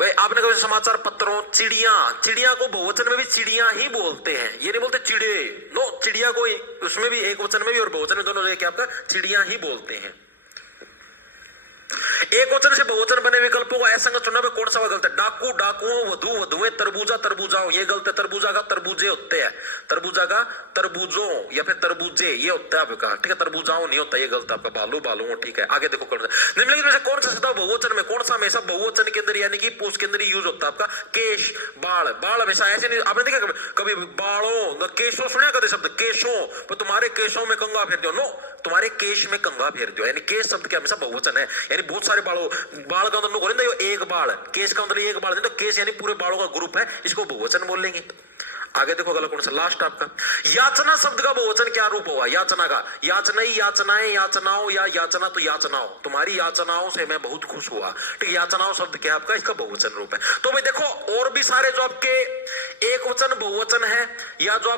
भाई, आपने कभी समाचार पत्रों, चिड़िया, चिड़िया को बहुवचन में भी चिड़िया ही बोलते हैं, ये नहीं बोलते चिड़े, नो, चिड़िया को उसमें भी एक वचन में भी और बहुवचन में दोनों जगह आपका चिड़िया ही बोलते हैं। एक वचन से बहुवचन बने विकल्पों को असंग चुनने में कौन सा गलत है, डाकू, डाकुओं, वधु, वधुएं, तरबूजा, तरबूजाओं, ये गलत है। तरबूजा का तरबूजे होते हैं, तरबूजा का तरबूजों या फिर तरबूजे ये होता है आपका, ठीक है, तरबूजाओं नहीं होता, ये गलत है आपका, बालू, बालुओं, ठीक है। आगे देखो कौन सा, निम्नलिखित में से कौन सा शब्द बहुवचन में, कौन सा हमेशा बहुवचन के अंदर यानी कि पुरुष के अंदर यूज होता है आपका, केश, बाल, बाल हमेशा ऐसे नहीं, आपने देखा कभी बालों, केशों सुना कभी शब्द, केशों, पर तुम्हारे केशों में कंघा फेर दो, नो, तुम्हारे केश में कंघा फेर दो, यानी केश शब्द के हमेशा बहुवचन है, यानी बहुत सारे बालों, बाल का मतलब एक बाल, केस का मतलब एक बाल, तो केस यानी पूरे बालों का ग्रुप है, इसको बहुवचन बोल लेंगे। आगे देखो अगला कौन सा, लास्ट आपका याचना शब्द का बहुवचन क्या रूप हुआ, याचना का, याचना ही, याचनाएं, याचनाओं, या याचना तो याचनाओं, तुम्हारी याचनाओं से मैं बहुत खुश हुआ। ठीक, याचनाओं शब्द क्या है आपका, इसका बहुवचन रूप है। तो भाई देखो और भी सारे जो आपके एक वचन बहुवचन है या जो